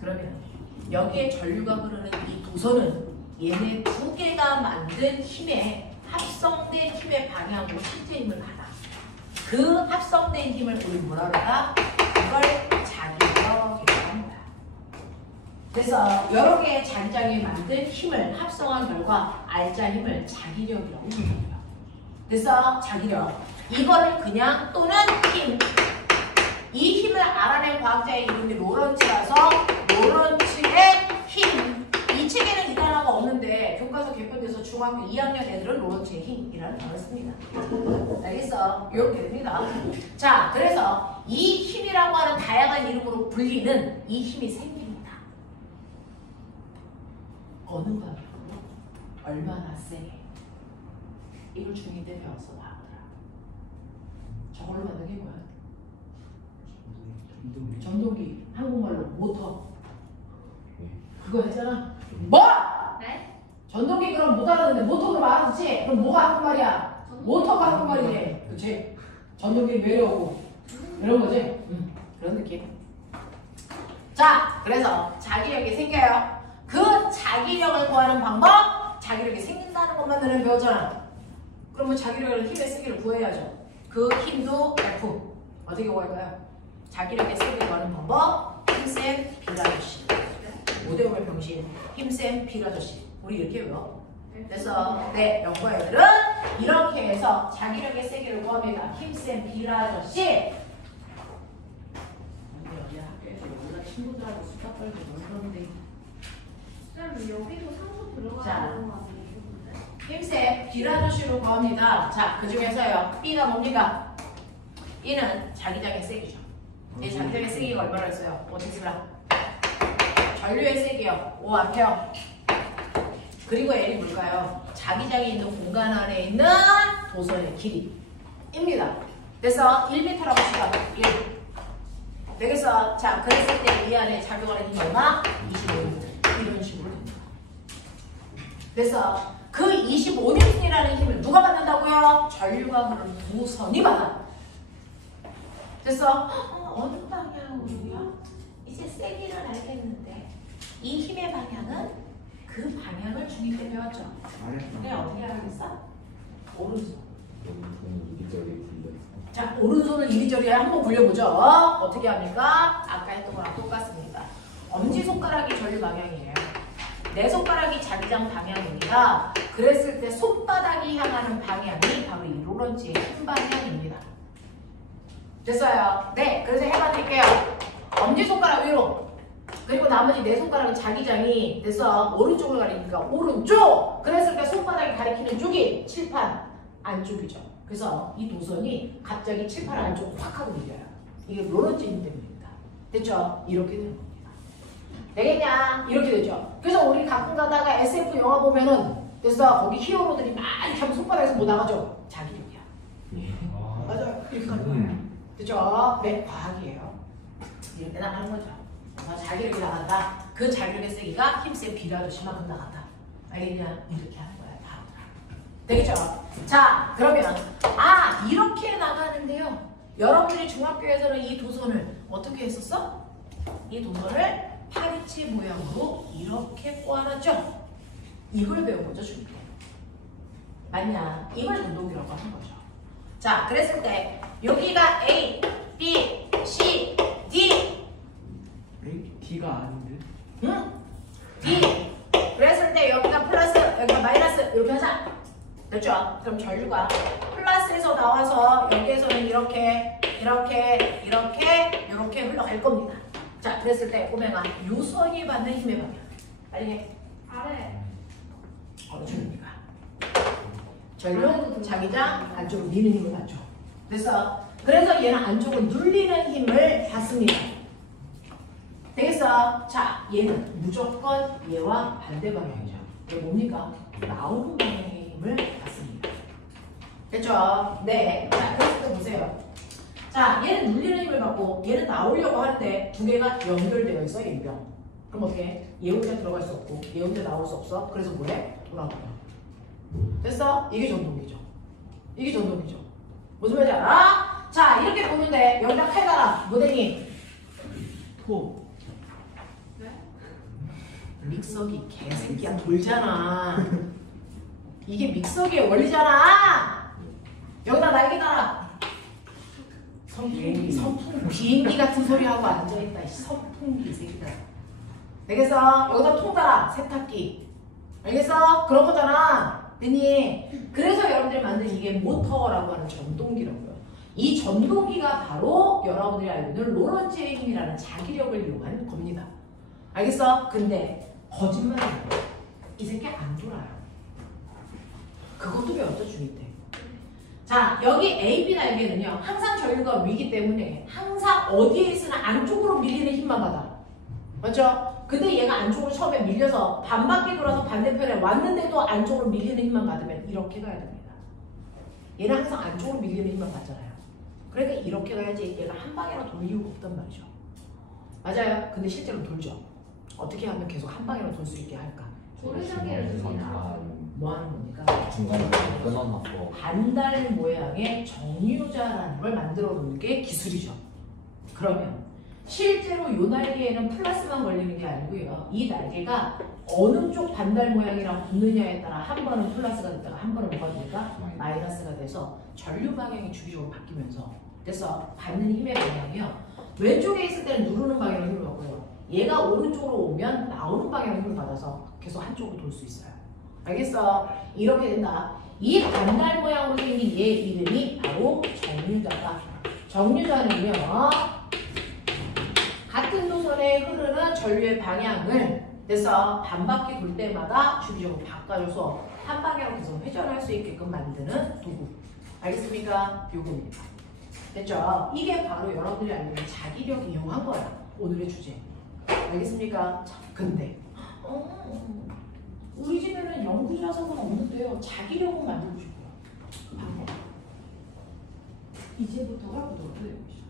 그러면 여기에 전류가 흐르는 이 도선은 얘네 두 개가 만든 힘에 합성된 힘의 방향으로 실제 힘을 받아. 그 합성된 힘을 우리 뭐라 그러나? 그걸 자기력이라고 합니다. 그래서 여러 개의 자기장이 만든 힘을 합성한 결과 알짜 힘을 자기력이라고 부릅니다. 그래서 자기력. 이거를 그냥 또는 힘. 이 힘을 알아낸 과학자의 이름이 로런츠라서 로런츠의 힘 책에는 이 단어가 없는데 교과서 개편돼서 중학교 2학년 애들은 로런츠의 힘이라는 단어를 씁니다. 알겠어? 이렇게 됩니다. 자, 그래서 이 힘이라고 하는 다양한 이름으로 불리는 이 힘이 생깁니다. 어느 방향으로 얼마나 세게 이걸 중2 때 배웠어 나오더라. 저걸로 만든 게 뭐야? 전동기, 한국말로 모터. 그거 했잖아. 뭐? 네? 전동기 그럼 못 알아듣는데 모터로 말하지? 그럼 뭐가 한국말이야? 모터가 한국말이지. 그치? 전동기 외려오고 이런 거지? 그런 느낌. 자, 그래서 자기력이 생겨요. 그 자기력을 구하는 방법, 자기력이 생긴다는 것만 너는 배웠잖아. 그러면 자기력을 힘의 세기를 구해야죠. 그 힘도 F. 어떻게 구할까요? 자기력의 세기를 구하는 방법, 힘센 비라저씨. 5대5의 병신, 힘센 비라저씨. 우리 이렇게 외워. 그래서 네, 영과 애들은 이렇게 해서 자기력의 세기를 구합니다. 힘센 비라저씨. 여기 학교에서 원래 친구들하고 수다 떨고 놀던데. 쌤 여기도 상수 자. 들어가는 거 아니에요? 힘센 비라저씨로 구합니다. 자, 그 중에서요. B가 뭡니까? B는 자기장의 세기죠. 이 자기장의 세기가 얼마나 있어요? 어떻게 쓰라? 전류의 세기요. 5 암페어. 그리고 L이 뭘까요? 자기장이 있는 공간 안에 있는 도선의 길이입니다. 그래서 1m라고 치자. 1. 되겠어? 자, 그랬을 때 이 안에 작용하는 힘이 얼마? 25N. 이런 식으로 됩니다. 그래서 그 25N이라는 힘을 누가 받는다고요? 전류가 흐르는 도선이 받아. 그래서 어느 방향으로요? 이제 세기를 알겠는데 이 힘의 방향은 그 방향을 중2 때 배웠죠. 근데 어떻게 알겠어? 오른손. 오른손이 이리저리 굴려. 자, 오른손을 이리저리 한번 굴려보죠. 어떻게 합니까? 아까 했던 거랑 똑같습니다. 엄지손가락이 전류 방향이에요. 내 손가락이 자기장 방향입니다. 그랬을 때 손바닥이 향하는 방향이 바로 이 로런츠의 힘 방향입니다. 됐어요? 네, 그래서 해봐드릴게요. 엄지손가락 위로. 그리고 나머지 네 손가락은 자기장이 돼서 오른쪽으로 가리니까 오른쪽! 그랬을 때 손바닥이 가리키는 쪽이 칠판 안쪽이죠. 그래서 이 도선이 갑자기 칠판 안쪽으로 확 하고 밀려요. 이게 로런츠 힘 때문입니다. 됐죠? 이렇게 되는 겁니다. 되겠냐? 이렇게 되죠. 그래서 우리 가끔 가다가 SF 영화 보면은 그래서 거기 히어로들이 많이 하면 손바닥에서 못 나가죠? 자기력이야. 맞아요. 이렇게 가는 거예요. 그죠? 네, 과학이에요. 이렇게 나가는 거죠. 자기력이 나간다. 그 자기력의 세기가 힘센 비라저씨만큼 나간다. 알겠냐? 이렇게 하는 거야. 바로. 되겠죠? 자, 그러면 이렇게 나가는데요. 여러분들이 중학교에서는 이 도선을 어떻게 했었어? 이 도선을 파리치 모양으로 이렇게 꼬아놨죠? 이걸 배운 거죠, 중학교. 맞냐? 이걸 전동기라고 하는 거죠. 자, 그랬을 때 여기가 A, B, C, D. D가 아닌데? 응? D. 그랬을 때 여기가 플러스, 여기가 마이너스 이렇게 하자. 됐죠? 그럼 전류가 플러스에서 나와서 여기에서는 이렇게 흘러갈 겁니다. 자, 그랬을 때 오메가 요선이 받는 힘의 방향. 알겠니? 아래. 어느 쪽입니까? 전류, 자기장, 안쪽으로 미는 힘을 받죠. 그래서 얘는 안쪽으로 눌리는 힘을 받습니다. 되겠어? 자, 얘는 무조건 얘와 반대 방향이죠. 이게 뭡니까? 나오는 방향의 힘을 받습니다. 됐죠? 네. 자, 그래서 또 보세요. 자, 얘는 눌리는 힘을 받고 얘는 나오려고 하는데 두 개가 연결되어 있어, 일병. 그럼 어떻게 해? 얘 혼자 들어갈 수 없고 얘 혼자 나올 수 없어. 그래서 뭐해? 돌아가요. 됐어? 이게 전동기죠. 이게 전동기죠. 무슨 말인지 알아? 자, 이렇게 보는데 여기다 칼 달아. 모델님. 포. 믹서기 개새끼야 돌잖아. 이게 믹서기의 원리잖아. 여기다 날개 달아. 선풍기 비행기 같은 소리 하고 앉아있다. 선풍기 새끼들. 알겠어? 여기다 통 달아. 세탁기. 알겠어? 그런 거잖아. 됐니? 그래서 여러분들이 만든 이게 모터라고 하는 전동기라고요. 이 전동기가 바로 여러분들이 알고 있는 로런츠의 힘이라는 자기력을 이용한 겁니다. 알겠어? 근데 거짓말이에요. 이 새끼 안 돌아요. 그것도 배웠죠, 중2 때. 자, 여기 A, B 날개는요. 항상 전류가 위기 때문에 항상 어디에 있으나 안쪽으로 밀리는 힘만 받아. 맞죠? 근데 얘가 안쪽으로 처음에 밀려서 반바퀴 돌아서 반대편에 왔는데도 안쪽으로 밀리는 힘만 받으면 이렇게 가야 됩니다. 얘는 항상 안쪽으로 밀리는 힘만 받잖아요. 그러니까 이렇게 가야지 얘가 한 방향으로 돌 이유가 없단 말이죠. 맞아요. 근데 실제로 돌죠. 어떻게 하면 계속 한 방향으로 돌 수 있게 할까? 조류장기를 주시나? 뭐 하는 겁니까? 중간에 끊어놨고 반달 모양의 정류자라는 걸 만들어 놓는 게 기술이죠. 그러면 실제로 이 날개에는 플러스만 걸리는 게 아니고요. 이 날개가 어느 쪽 반달 모양이랑 붙느냐에 따라 한 번은 플러스가 됐다가 한 번은 뭐가 됩니까? 마이너스가 돼서 전류 방향이 주기적으로 바뀌면서 그래서 받는 힘의 방향이요. 왼쪽에 있을 때는 누르는 방향으로 힘을 받고요. 얘가 오른쪽으로 오면 나오는 방향으로 힘을 받아서 계속 한쪽으로 돌 수 있어요. 알겠어? 이렇게 된다. 이 반달 모양으로 생긴 얘 이름이 바로 정류자다. 정류자는요. 같은 노선에 흐르는 전류의 방향을 그래서 반바퀴 돌 때마다 주기적으로 바꿔줘서 한 방향으로 계속 회전할 수 있게끔 만드는 도구. 알겠습니까? 요겁니다. 됐죠? 이게 바로 여러분들이 알고 있는 자기력 이용한 거야. 오늘의 주제. 알겠습니까? 자, 근데 우리 집에는 연구자석은 없는데요. 자기력은 만들고 싶어요. 방법. 이제부터가 보도록 해보시죠.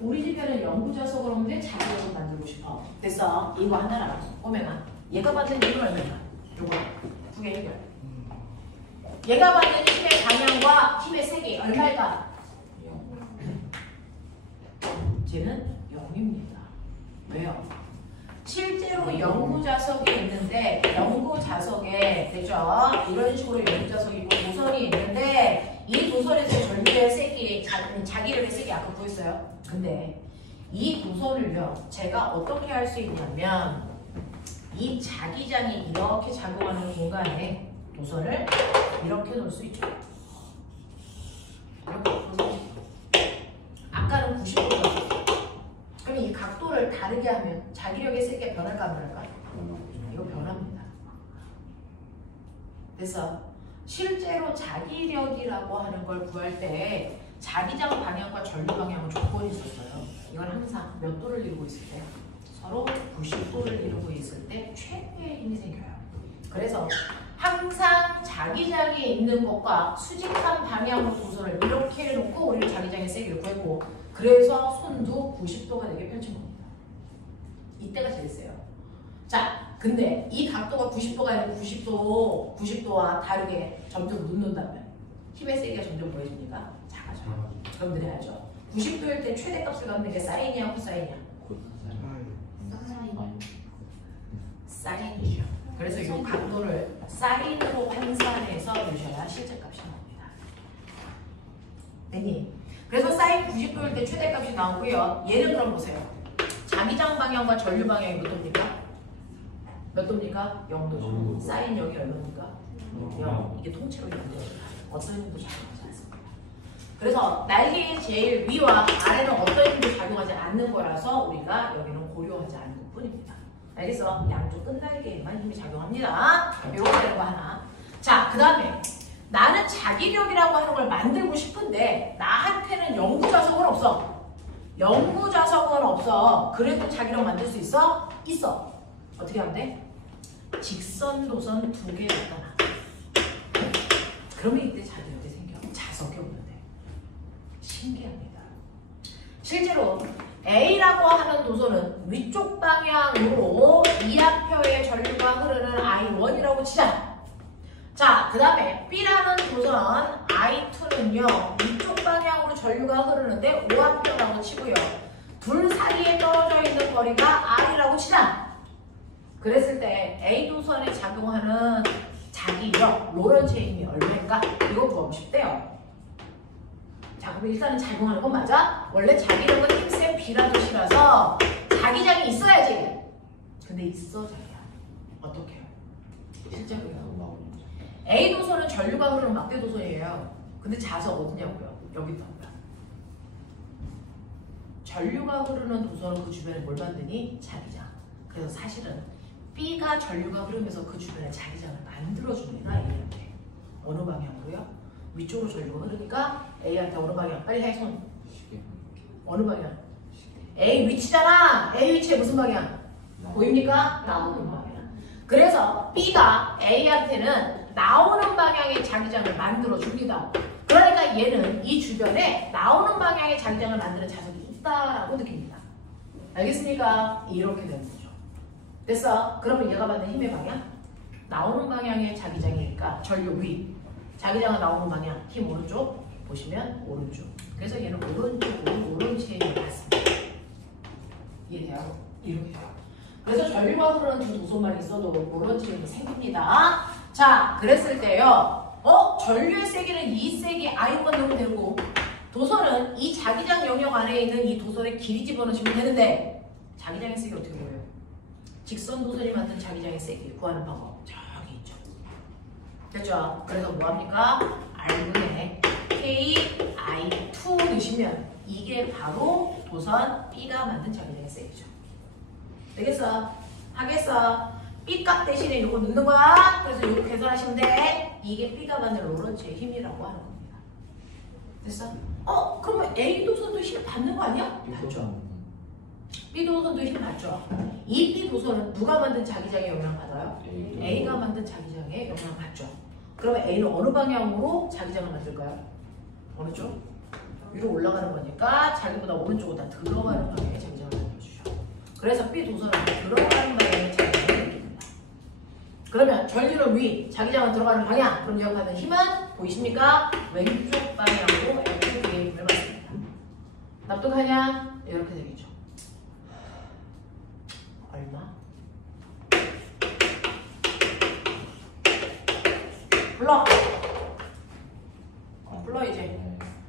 우리 집에는 연구자석은 없는데 자기력은 만들고 싶어. 됐어. 이거 하나 알아서 꼬매나. 얘가 받는 힘은 얼마나? 요거 두 개 해결. 얘가 받는 힘의 방향과 힘의 세기 얼마일까? 쟤는 0입니다. 왜요? 실제로 연구자석이 있는데 연구자석에 됐죠? 이런 식으로 연구자석이 있고 도선이 있는데 이 도선에서 전류의 세기, 자기력의 세기 아까 구했어요. 근데 이 도선을요 제가 어떻게 할 수 있냐면 이 자기장이 이렇게 작용하는 공간에 도선을 이렇게 놓을 수 있죠. 이렇게 도선. 아까는 90도였어요. 그럼 이 각도를 다르게 하면 자기력의 세기가 변할까 안 변할까? 이거 변합니다. 그래서 실제로 자기력이라고 하는 걸 구할 때 자기장 방향과 전류 방향은 조건이 있었어요. 이건 항상 몇 도를 이루고 있을 때? 서로 90도를 이루고 있을 때 최대의 힘이 생겨요. 그래서 항상 자기장이 있는 것과 수직한 방향으로 도선을 이렇게 해놓고 우리는 자기장의 세기를 구했고 그래서 손도 90도가 되게 펼친 겁니다. 이때가 제일 세요. 자, 근데 이 각도가 90도가 아니고 90도와 다르게 점점 눕는다면 힘의 세기가 점점 뭐해집니까? 작아져요. 여러분들이 알죠? 90도일 때 최대값을 갖는 게 사인이야, 코사인이야? 사인이죠. 그래서 이 각도를 사인으로 환산해서 넣으셔야 실제값이 나옵니다. 됐니? 그래서 사인 90도일 때 최대값이 나오고요. 얘는 그럼 보세요. 자기장 방향과 전류 방향이 몇 도입니까? 몇 도입니까? 0도죠. 사인 0이 얼마입니까? 0. 이게 통째로 0도입니다. 어떤 힘도 작용하지 않습니다. 그래서 날개의 제일 위와 아래는 어떤 힘도 작용하지 않는 거라서 우리가 여기는 고려하지 않는 것 뿐입니다. 알겠어? 양쪽 끝날개에만 힘이 작용합니다. 요거 되는 거 하나. 자, 그 다음에 나는 자기력이라고 하는 걸 만들고 싶은데 나한테는 연구자석은 없어. 연구자석은 없어. 그래도 자기력 만들 수 있어? 있어. 어떻게 하면 돼? 직선 도선 2개 갖다 놔. 그러면 이때 자기력이 생겨. 자석이 없는데. 신기합니다. 실제로 A라고 하는 도선은 위쪽 방향으로 이항표의 전류가 흐르는 I1이라고 치자. 자, 그 다음에 B라는 도선 I2는요 위쪽 방향으로 전류가 흐르는데 5항표라고 치고요. 둘 사이에 떨어져 있는 거리가 R이라고 치자. 그랬을 때 A 도선에 작용하는 자기력 로런츠의 힘이 얼마일까? 이거 구하고 싶대요. 자, 그럼 일단은 작용하는 건 맞아? 원래 자기력은 힘센 B라는 뜻이라서 자기장이 있어야지. 근데 있어 자기야. 어떻게 해요? 실제로요. A 도선은 전류가 흐르는 막대 도선이에요. 근데 자석 어디냐고요? 여기 있답니다. 전류가 흐르는 도선은 그 주변에 뭘 만드니? 자기장. 그래서 사실은 B가 전류가 흐르면서 그 주변에 자기장을 만들어줍니다. A한테. 어느 방향으로요? 위쪽으로 전류가 흐르니까 A한테 어느 방향? 빨리 해, 손. 시계. 어느 방향? A 위치잖아. A 위치에 무슨 방향? 나. 보입니까? 나오는 방향. 그래서 B가 A한테는 나오는 방향의 자기장을 만들어 줍니다. 그러니까 얘는 이 주변에 나오는 방향의 자기장을 만드는 자석이 있다라고 느낍니다. 알겠습니까? 이렇게 되는 거죠. 됐어? 그러면 얘가 받는 힘의 방향? 나오는 방향의 자기장이니까 전류 위. 자기장은 나오는 방향, 힘 오른쪽. 보시면 오른쪽. 그래서 얘는 오른쪽으로 오른체에 맞습니다. 이해돼요? 이렇게 돼요. 그래서 전류가 흐르는 두 도선만 있어도 오른체이 생깁니다. 자, 그랬을 때요. 전류의 세기는 이 세기 I만 넣으면 되고 도선은 이 자기장 영역 안에 있는 이 도선의 길이 집어넣으시면 되는데 자기장의 세기 어떻게 보여요? 직선 도선이 만든 자기장의 세기 구하는 방법 저기 있죠. 됐죠? 그래서 뭐합니까? R분의 KI2 넣으시면 이게 바로 도선 B가 만든 자기장의 세기죠. 되겠어? 하겠어? B 값 대신에 이거 넣는 거야. 그래서 이거 계산하시면 돼. 이게 B가 받는 로런츠의 힘이라고 하는 겁니다. 됐어? 그러면 A 도선도 힘을 받는 거 아니야? 받죠. B 도선도 힘을 받죠. 이 B 도선은 누가 만든 자기장에 영향을 받아요? A가 만든 자기장에 영향을 받죠. 그러면 A는 어느 방향으로 자기장을 만들까요? 어느 쪽? 위로 올라가는 거니까 자기보다 오른쪽으로 다 들어가는 방향에 자기장을 만들어주죠. 그래서 B 도선은 들어가는 방향에 자기장을 만듭니다. 그러면 전류는 위, 자기장은 들어가는 방향. 그럼 여기 받는 힘은 보이십니까? 왼쪽 방향으로 L쪽에 힘을 받습니다. 납득하냐? 이렇게 되겠죠. 얼마? 불러. 불러 이제.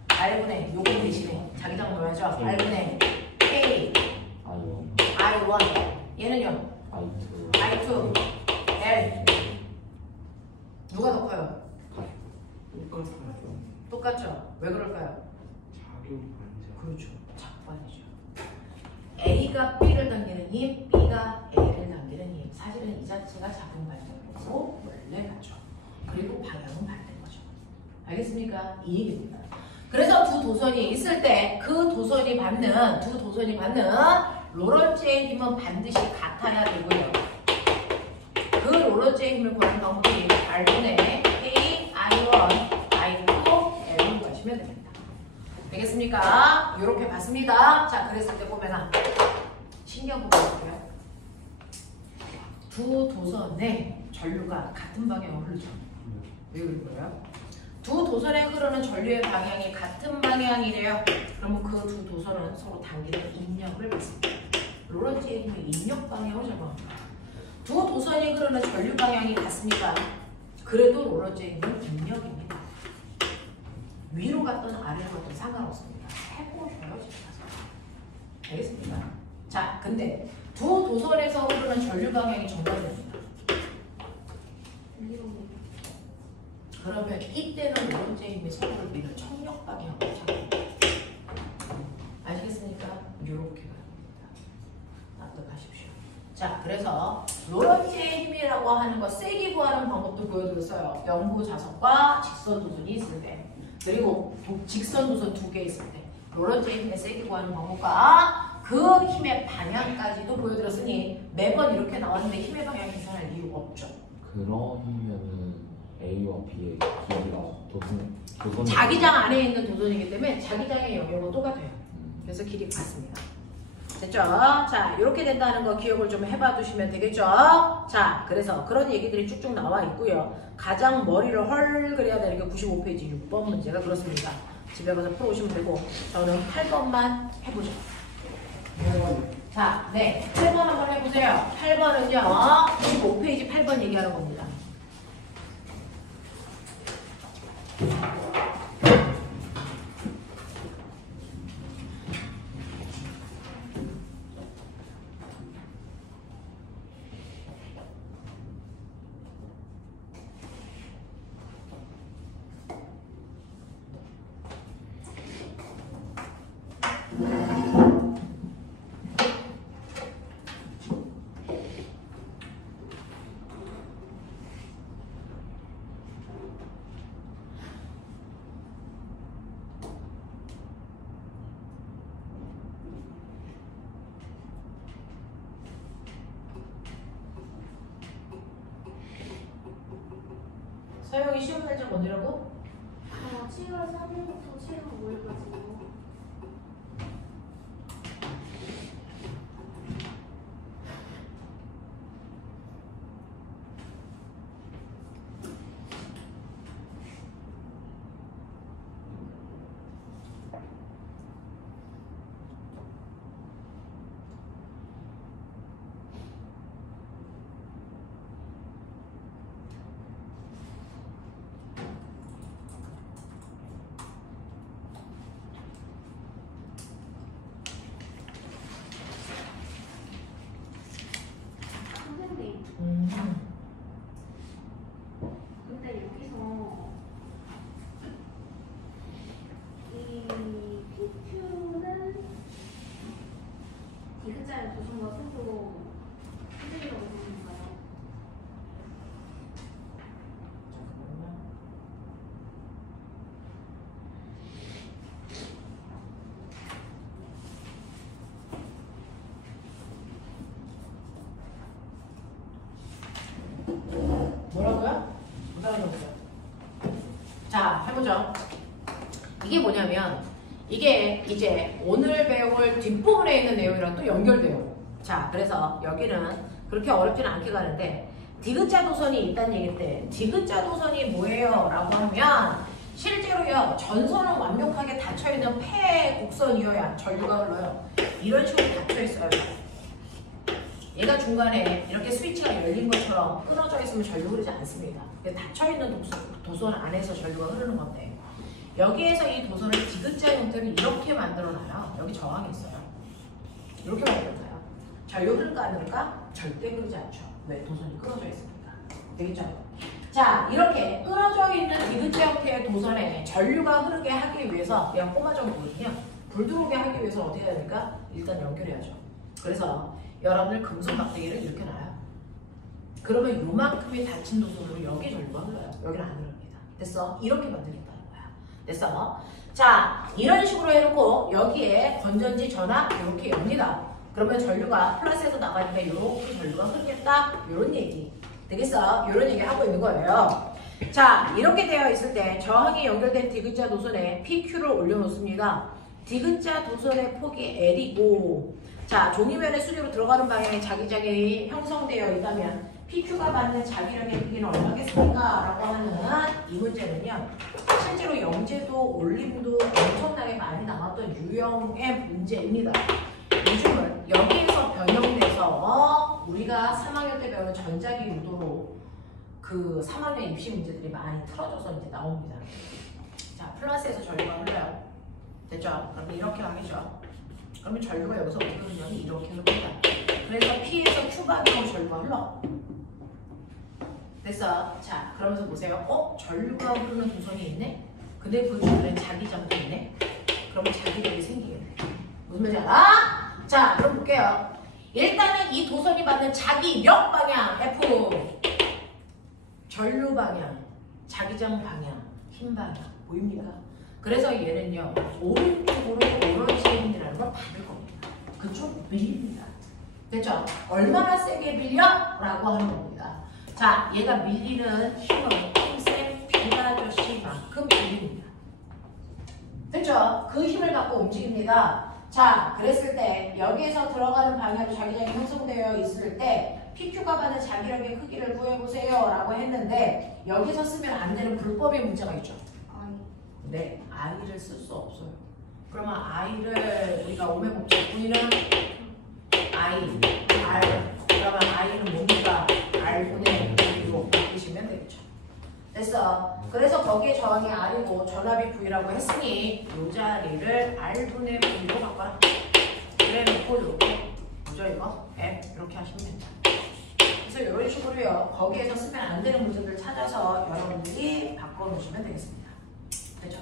R분의 요거 대신에 자기장 넣어야죠. R분의 K I1 얘는요? I2 L 누가 더 커요? 똑같아요. 똑같죠? 왜 그럴까요? 작용 반자. 그렇죠. 작관이죠. A가 B를 당기는 힘, B가 A를 당기는 힘. 사실은 이 자체가 작용 반작용으로 원래 같죠. 그리고 방향은 반대인 거죠. 알겠습니까? 이 얘기입니다. 그래서 두 도선이 있을 때 두 도선이 받는 로런츠의 힘은 반드시 같아야 되고요. 그 로런츠의 힘을 구하는 방법이 R분의 K, I1, I2, L을 구하시면 됩니다. 되겠습니까? 이렇게 봤습니다. 자, 그랬을 때 보면 신경 보여줄게요. 두 도선의 전류가 같은 방향으로 흐르죠. 왜 그런 거예요? 두 도선에 흐르는 전류의 방향이 같은 방향이래요. 그러면 그 두 도선은 서로 당기는 인력을 받습니다. 로런츠의 힘이 인력 방향을 적용합니다. 두 도선이 흐르는 전류 방향이 같습니까? 그래도 로런츠의 힘은 인력입니다. 위로 갔든 아래로 갔든 상관없습니다. 해보셔요, 집에서. 알겠습니까? 자, 근데 두 도선에서 흐르는 전류 방향이 정반대입니다. 그러면 이때는 로런츠의 힘이 서로를 미는 청력 방향으로 작용합니다. 아시겠습니까? 이렇게 가는 겁니다. 납득하십시오. 자, 그래서 로런츠의 힘이라고 하는 거 세기 구하는 방법도 보여드렸어요. 영구 자석과 직선 도선이 있을 때, 그리고 직선 도선 두 개 있을 때 로런츠의 힘의 세기 구하는 방법과 그 힘의 방향까지도 보여드렸으니 매번 이렇게 나왔는데 힘의 방향 계산할 이유 없죠. 그러면은 A와 B의 길이가 도선 자기장 안에 있는 도선이기 때문에 자기장의 영역은 똑같아요. 그래서 길이 같습니다. 됐죠? 자, 이렇게 된다는 거 기억을 좀 해봐 두시면 되겠죠? 자, 그래서 그런 얘기들이 쭉쭉 나와 있고요. 가장 머리를 헐 그려야 되는 게 95페이지 6번 문제가 그렇습니다. 집에 가서 풀어오시면 되고 저는 8번만 해보죠. 자, 네, 8번 한번 해보세요. 8번은요, 25페이지 8번 얘기하는 겁니다. 서영이 시험 날짜 언제라고? 7월 3일부터 7월 5일까지요. 선생님, 근데 여기서 이 PQ는 디귿자의 도선과 속도로 해드리려고 하는 건가요? 잠깐만요. 뭐라고요? 못 알아들었어요. 자, 해보죠. 이게 뭐냐면 이게 이제 오늘 배울 뒷부분에 있는 내용이랑 또 연결돼요. 자, 그래서 여기는 그렇게 어렵지는 않게 가는데 디귿자 도선이 있다는 얘기인데 디귿자 도선이 뭐예요? 라고 하면 실제로요 전선은 완벽하게 닫혀있는 폐 곡선이어야 전류가 흘러요. 이런 식으로 닫혀있어요. 얘가 중간에 이렇게 스위치가 열린 것처럼 끊어져 있으면 전류 흐르지 않습니다. 닫혀있는 도선 안에서 전류가 흐르는 건데 여기에서 이 도선을 디귿자 형태로 이렇게 만들어놔요. 여기 저항이 있어요. 이렇게 만들어놔요. 전류 흐를까 안 흐를까? 절대 흐르지 않죠. 왜? 도선이 끊어져 있으니까. 되겠죠? 자, 이렇게 끊어져 있는 디귿자 형태의 도선에 전류가 흐르게 하기 위해서 그냥 꼬마정보거든요. 불 들어오게 하기 위해서 어떻게 해야 됩니까? 일단 연결해야죠. 그래서 여러분들 금속 막대기를 이렇게 놔요. 그러면 요만큼의 닫힌 도선으로 여기 전류가 흘러요. 여기는 안 흐릅니다. 됐어? 이렇게 만들겠다는 거야. 됐어? 자, 이런 식으로 해놓고 여기에 건전지 전압 이렇게 엽니다. 그러면 전류가 플러스에서 나가니까 이렇게 전류가 흐르겠다. 이런 얘기. 되겠어? 이런 얘기 하고 있는 거예요. 자, 이렇게 되어 있을 때 저항이 연결된 디귿자 도선에 PQ를 올려놓습니다. 디귿자 도선의 폭이 L이고 자, 종이면에 수직으로 들어가는 방향에 자기장이 형성되어 있다면 PQ가 받는 자기력의 크기는 얼마겠습니까? 라고 하는 이 문제는요. 실제로 영재도 올림도 엄청나게 많이 나왔던 유형의 문제입니다. 요즘은 여기에서 변형돼서 우리가 3학년 때 배우는 전자기 유도로 그 3학년 입시 문제들이 많이 틀어져서 이제 나옵니다. 자, 플러스에서 전류가 흘러요. 됐죠? 그럼 이렇게 하겠죠. 그러면 전류가 여기서 어떻게 흐르냐면 이렇게 흐릅니다. 그래서 P에서 Q 방향으로 전류가 흘러. 됐어? 자, 그러면서 보세요. 전류가 흐르는 도선이 있네? 근데 그 주변에 자기장도 있네? 그러면 자기력이 생기겠네. 무슨 말인지 알아? 자, 그럼 볼게요. 일단은 이 도선이 받는 자기력 방향 F 전류 방향, 자기장 방향, 힘 방향 보입니까? 그래서 얘는요 오른쪽으로 오른쪽의 힘이라는 걸 받을 겁니다. 그쪽 밀립니다. 됐죠? 얼마나 세게 밀려? 라고 하는 겁니다. 자, 얘가 밀리는 힘은 힘센 비아저씨만큼 밀립니다. 됐죠? 그 힘을 갖고 움직입니다. 자, 그랬을 때 여기에서 들어가는 방향으로 자기장이 형성되어 있을 때 PQ가 받는 자기력의 크기를 구해보세요 라고 했는데 여기서 쓰면 안 되는 불법의 문제가 있죠. 네, I를 쓸 수 없어요. 그러면 I를 우리가 오매복제 V는 I, R 그러면 I는 뭡니까? R분의 V로 바꾸시면 되겠죠. 됐어. 그래서 거기에 저항이 R이고 전압이 V라고 했으니 이 자리를 R분의 V로 바꿔라. 그래 놓고 이렇게 뭐죠 이거? F 이렇게 하시면 됩니다. 그래서 이런 식으로요. 거기에서 쓰면 안 되는 문제들 찾아서 여러분들이 바꿔놓으시면 되겠습니다. 그렇죠?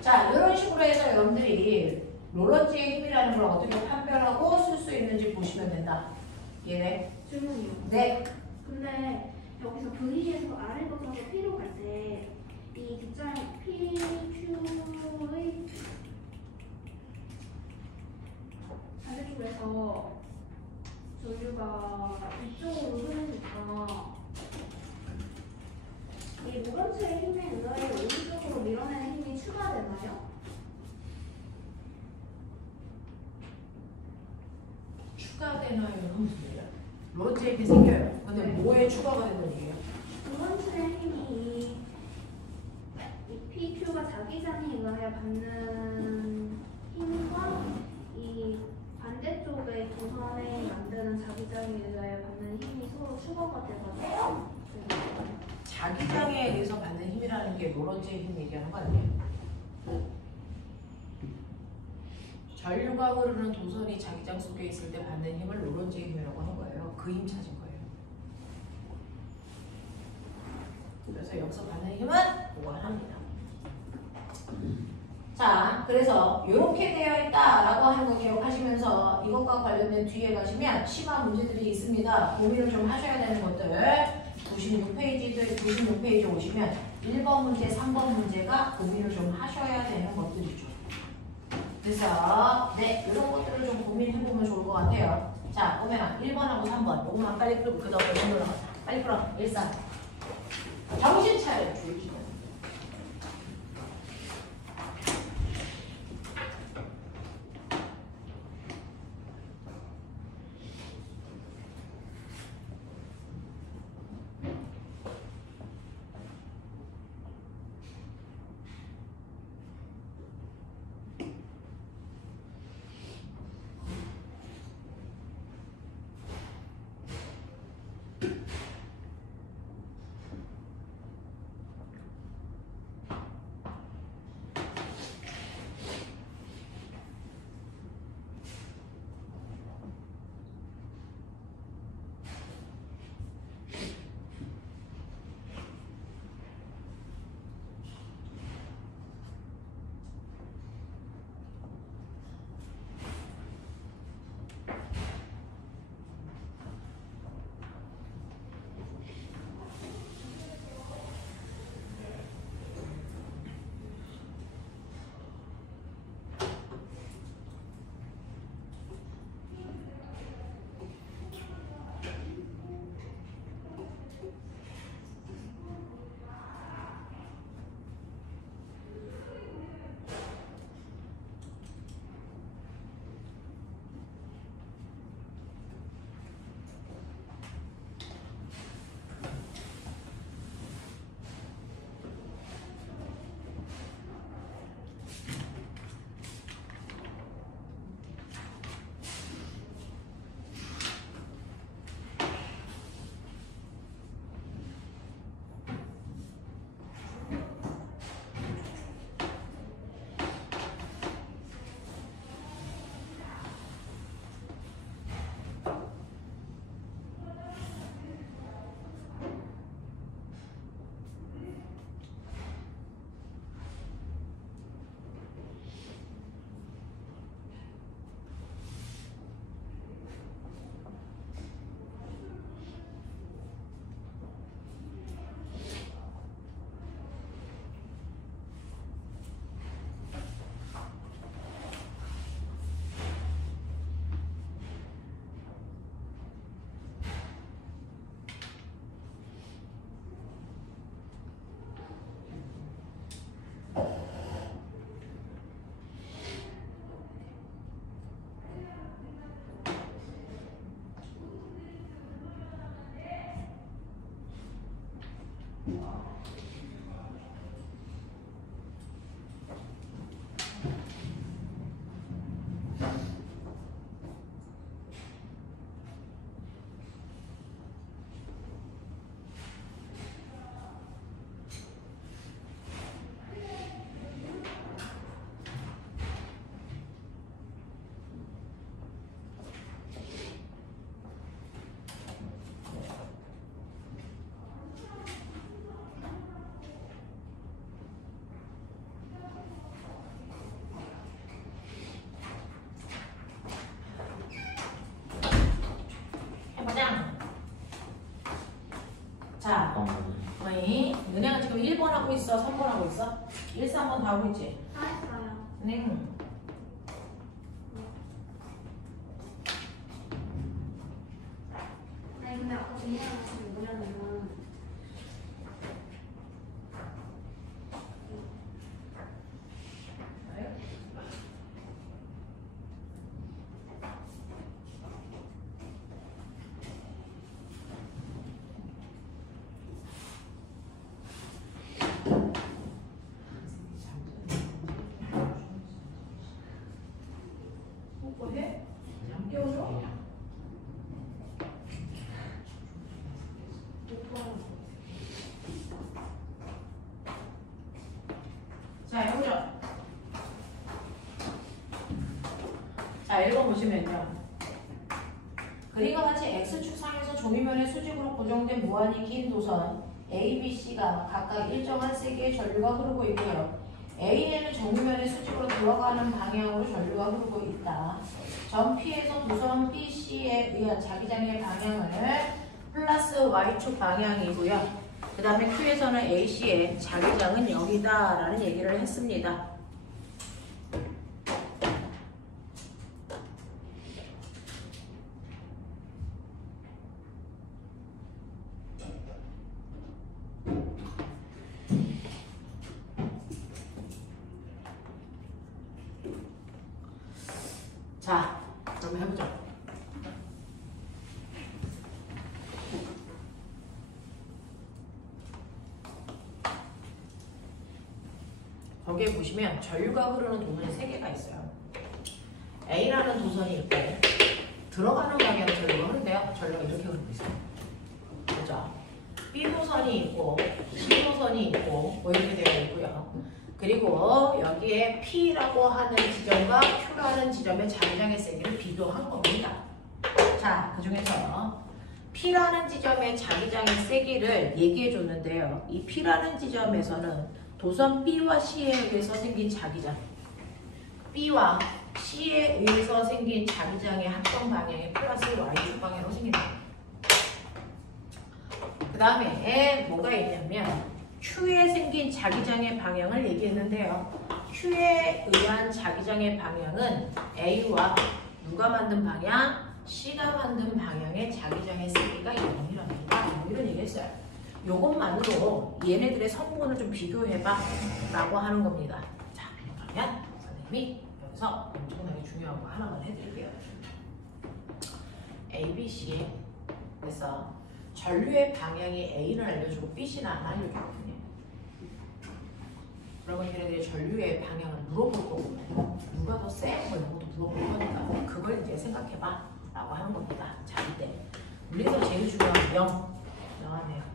자, 이런 식으로 해서 여러분들이 롤러지의 힘이라는 걸 어떻게 판별하고 쓸 수 있는지 보시면 된다. 이해돼? 질문이요. 네. 근데 여기서 V에서 R을 벗어서 P로 갈 때 이 뒷자리 PQ의 반대쪽에서 전류가 이쪽으로 흐르니까 이 이 로런츠의 힘에 의하여 오른쪽으로 밀어내는 힘이 추가되나요? 추가되나요는 무슨 얘기야? 로런츠 이렇게 생겨요. 근데 뭐에 추가가 되는 얘기예요? 로런츠의 힘이 이 PQ가 자기장에 의하여 받는 힘과 이 반대쪽의 도선에 만드는 자기장에 의하여 받는 힘이 서로 추가가 돼가지고 자기장에 의해서 받는 힘이라는 게 로런츠의 힘 얘기하는 거 아니에요? 전류가 흐르는 도선이 자기장 속에 있을 때 받는 힘을 로런츠의 힘이라고 하는 거예요. 그 힘 찾은 거예요. 그래서 여기서 받는 힘은 무한합니다. 자, 그래서 이렇게 되어 있다라고 하는 거 기억하시면서 이것과 관련된 뒤에 가시면 심화 문제들이 있습니다. 고민을 좀 하셔야 되는 것들 96페이지 오시면 1번 문제, 3번 문제가 고민을 좀 하셔야 되는 것들이죠. 그래서 네, 이런 것들을 좀 고민해보면 좋을 것 같아요. 자, 보면 1번하고 3번 요거만 빨리 풀고 그 다음에 넘어가. 빨리 풀어. 1사 정신 차려 주의기는. 자, 어이, 은행은 지금 1번 하고 있어? 3번 하고 있어? 1, 3번 다 하고 있지? 다 했어요. 은행. 아니 근데 아까 중요한 것이 뭐냐면 자, 해보죠. 자, 읽어보시면요. 그림과 같이 X축상에서 종이면의 수직으로 고정된 무한히 긴 도선 A, B, C가 각각 일정한 세기의 전류가 흐르고 있고요. A에는 종이면의 수직으로 들어가는 방향으로 전류가 흐르고 있다. 점 P에서 도선 B, C에 의한 자기장의 방향을 플러스 Y축 방향이고요. 그 다음에 Q에서는 A, C의 자기장은 0이다 라는 얘기를 했습니다. 자, 그럼 해보죠. 거기에 보시면 전류가 흐르는 도선이 3개가 있어요. A라는 도선이 있고 들어가는 방향으로 전류가 흐른대요. 전류가 이렇게 흐르고 있어요. 그죠? B 도선이 있고 C 도선이 있고 뭐 이렇게 되어 있고요. 그리고 여기에 P라고 하는 지점과 Q라는 지점의 자기장의 세기를 비교한 겁니다. 자, 그 중에서 P라는 지점의 자기장의 세기를 얘기해 줬는데요. 이 P라는 지점에서는 도선 B와 C에 의해서 생긴 자기장, B와 C에 의해서 생긴 자기장의 합성 방향이 플러스 Y축 방향으로 생긴다. 그 다음에 뭐가 있냐면 Q에 생긴 자기장의 방향을 얘기했는데요. Q에 의한 자기장의 방향은 A와 누가 만든 방향? C가 만든 방향의 자기장의 세기가 0이랍니다. 이런 얘기했어요. 요것만으로 얘네들의 성분을 좀 비교해봐 라고 하는 겁니다. 자, 그러면 선생님이 여기서 엄청나게 중요한 거 하나만 해드릴게요. A, B, C 그래서 전류의 방향이 A는 알려주고 B, C는 안 알려주거든요. 그러면 걔네들이 전류의 방향을 물어볼 거거든요. 누가 더 세? 뭐 이런 것도 물어볼 거니까 그걸 이제 생각해봐 라고 하는 겁니다. 자, 이때 물리에서 제일 중요한 0 나왔네요.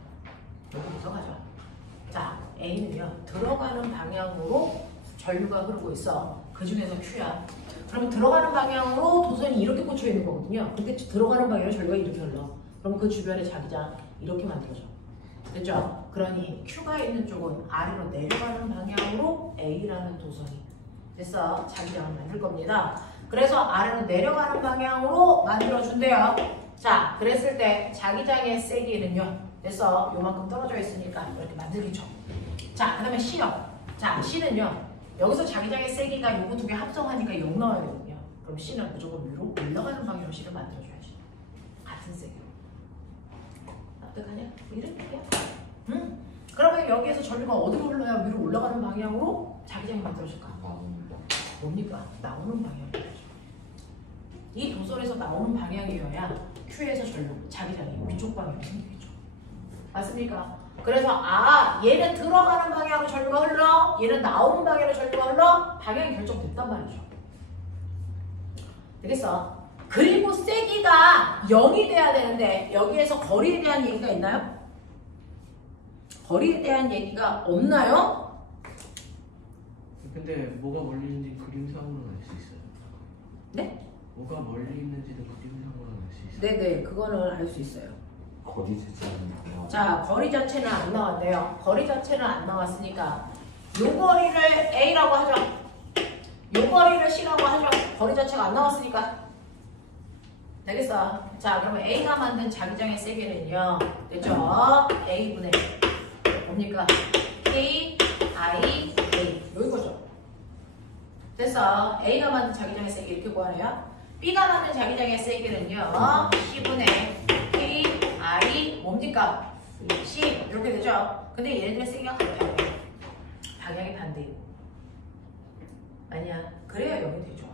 여기부터 가죠. 자, A는요 들어가는 방향으로 전류가 흐르고 있어. 그 중에서 Q야. 그러면 들어가는 방향으로 도선이 이렇게 꽂혀 있는 거거든요. 근데 들어가는 방향으로 전류가 이렇게 흘러. 그럼 그 주변의 자기장 이렇게 만들어져. 됐죠? 그러니 Q가 있는 쪽은 아래로 내려가는 방향으로 A라는 도선이 됐어. 자기장을 만들 겁니다. 그래서 아래로 내려가는 방향으로 만들어준대요. 자, 그랬을 때 자기장의 세기는요. 됐어. 요만큼 떨어져 있으니까 이렇게 만들겠죠. 자, 그 다음에 C요. 자, C는요. 여기서 자기장의 세기가 요거 두 개 합성하니까 0 나와야 되거든요. 그럼 C는 무조건 위로 올라가는 방향으로 C를 만들어줘야지. 같은 세기로. 납득하냐? 이런 얘기야. 그러면 여기에서 전류가 어디로 흘러야 위로 올라가는 방향으로 자기장이 만들어질까? 뭡니까? 나오는 방향이죠. 이 도선에서 나오는 방향이어야 Q에서 전류, 자기장이 위쪽 방향으로 생기겠죠. 맞습니까? 그래서 얘는 들어가는 방향으로 전류가 흘러, 얘는 나오는 방향으로 전류가 흘러, 방향이 결정됐단 말이죠. 되겠어? 그리고 세기가 0이 돼야 되는데 여기에서 거리에 대한 얘기가 있나요? 거리에 대한 얘기가 없나요? 근데 뭐가 멀리 있는지 그림상으로는 알 수 있어요. 네? 뭐가 멀리 있는지도 그림상으로는 알 수 있어요. 네네, 그거는 알 수 있어요. 거리 자체는 자, 거리 자체는 안 나왔네요. 거리 자체는 안 나왔으니까 요 거리를 A라고 하죠. 요 거리를 C라고 하죠. 거리 자체가 안 나왔으니까. 되겠어? 자, 그러면 A가 만든 자기장의 세기는요. 됐죠? A분의 뭡니까? K, I, A. 여기거죠. 됐어? A가 만든 자기장의 세기 이렇게 구하네요. B가 만든 자기장의 세기는요. C분의 K, I, 뭡니까? C. 이렇게 되죠? 근데 얘네들의 세기가 같아요. 방향이 반대이고. 아니야. 그래야 여기 되죠.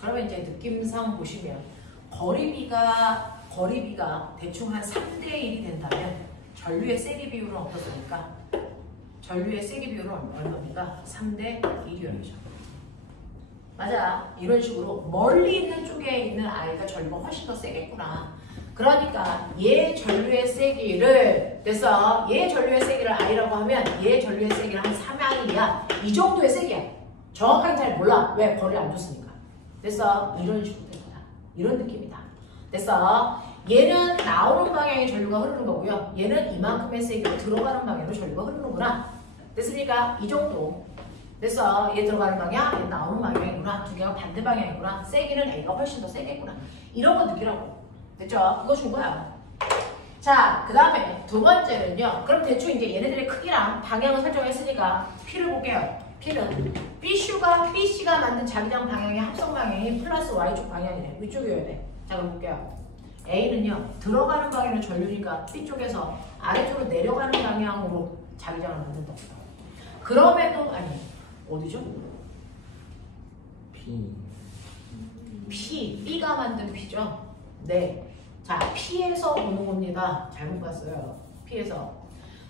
그러면 이제 느낌상 보시면 거리비가 대충 한 3대1이 된다면 전류의 세기 비율은 어떻습니까? 전류의 세기 비율은 얼마입니까? 3대1이죠. 맞아. 이런 식으로 멀리 있는 쪽에 있는 아이가 전류가 훨씬 더 세겠구나. 그러니까 얘 전류의 세기를 됐어. 얘 전류의 세기를 I라고 하면 얘 전류의 세기를 한 3I야. 이 정도의 세기야. 정확하게 잘 몰라. 왜? 거리를 안 줬으니까. 됐어. 이런 식으로 된 거다. 이런 느낌이다. 됐어. 얘는 나오는 방향의 전류가 흐르는 거고요. 얘는 이만큼의 세기로 들어가는 방향으로 전류가 흐르는구나. 됐습니까? 이 정도. 됐어. 얘 들어가는 방향, 얘 나오는 방향이구나. 두 개가 반대 방향이구나. 세기는 A가 훨씬 더 세겠구나. 이런 거 느끼라고. 됐죠? 그거 준 거야. 자, 그 다음에 두 번째는요. 그럼 대충 이제 얘네들의 크기랑 방향을 설정했으니까 P를 볼게요. P는 BC가 만든 자기장 방향의 합성 방향이 플러스 Y쪽 방향이네. 위쪽이어야 돼. 자, 그럼 볼게요. A는요. 들어가는 방향은 전류니까 B쪽에서 아래쪽으로 내려가는 방향으로 자기장을 만든다. 그럼에도 아니 어디죠? B가 만든 P죠. 네. 자, P에서 오는 겁니다. 잘못 봤어요. P에서.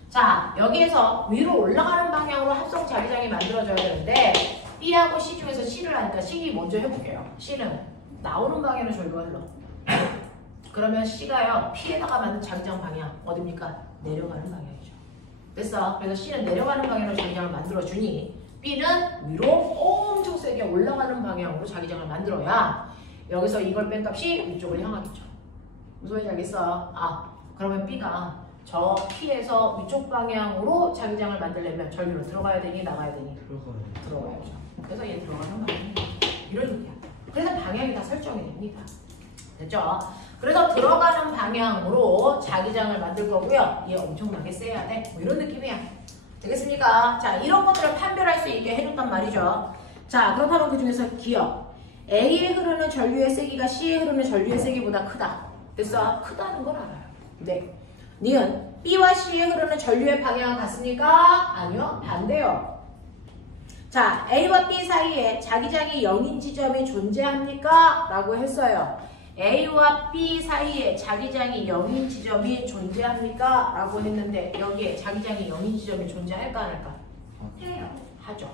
자, 여기에서 위로 올라가는 방향으로 합성 자기장이 만들어져야 되는데 B하고 C 중에서 C를 하니까 C 먼저 해볼게요. C는 나오는 방향으로 전류가 흘러. 그러면 C가요. P에다가 만든 자기장 방향 어딥니까? 내려가는 방향이죠. 됐어. 그래서 C는 내려가는 방향으로 자기장을 만들어주니 B는 위로 엄청 세게 올라가는 방향으로 자기장을 만들어야 여기서 이걸 뺀 값이 위쪽을 향하겠죠. 무슨 말인지 알겠어? 아, 그러면 B가 저 P에서 위쪽 방향으로 자기장을 만들려면 전류로 들어가야 되니 나가야 되니? 들어가야죠. 그래서 얘 들어가는 방향이 이런 의미야. 그래서 방향이 다 설정이 됩니다. 됐죠? 그래서 들어가는 방향으로 자기장을 만들 거고요. 얘 엄청나게 세야 돼. 뭐 이런 느낌이야. 되겠습니까? 자, 이런 것들을 판별할 수 있게 해줬단 말이죠. 자, 그렇다면 그 중에서 기억. A에 흐르는 전류의 세기가 C에 흐르는 전류의 세기보다 크다. 됐어? 크다는 걸 알아요. 네. 니은 B와 C에 흐르는 전류의 방향은 같습니까? 아니요. 반대요. 자, A와 B 사이에 자기장이 0인 지점이 존재합니까? 라고 했어요. A와 B 사이에 자기장이 0인 지점이 존재합니까? 라고 했는데 여기에 자기장이 0인 지점이 존재할까 안 할까? 해요. 하죠.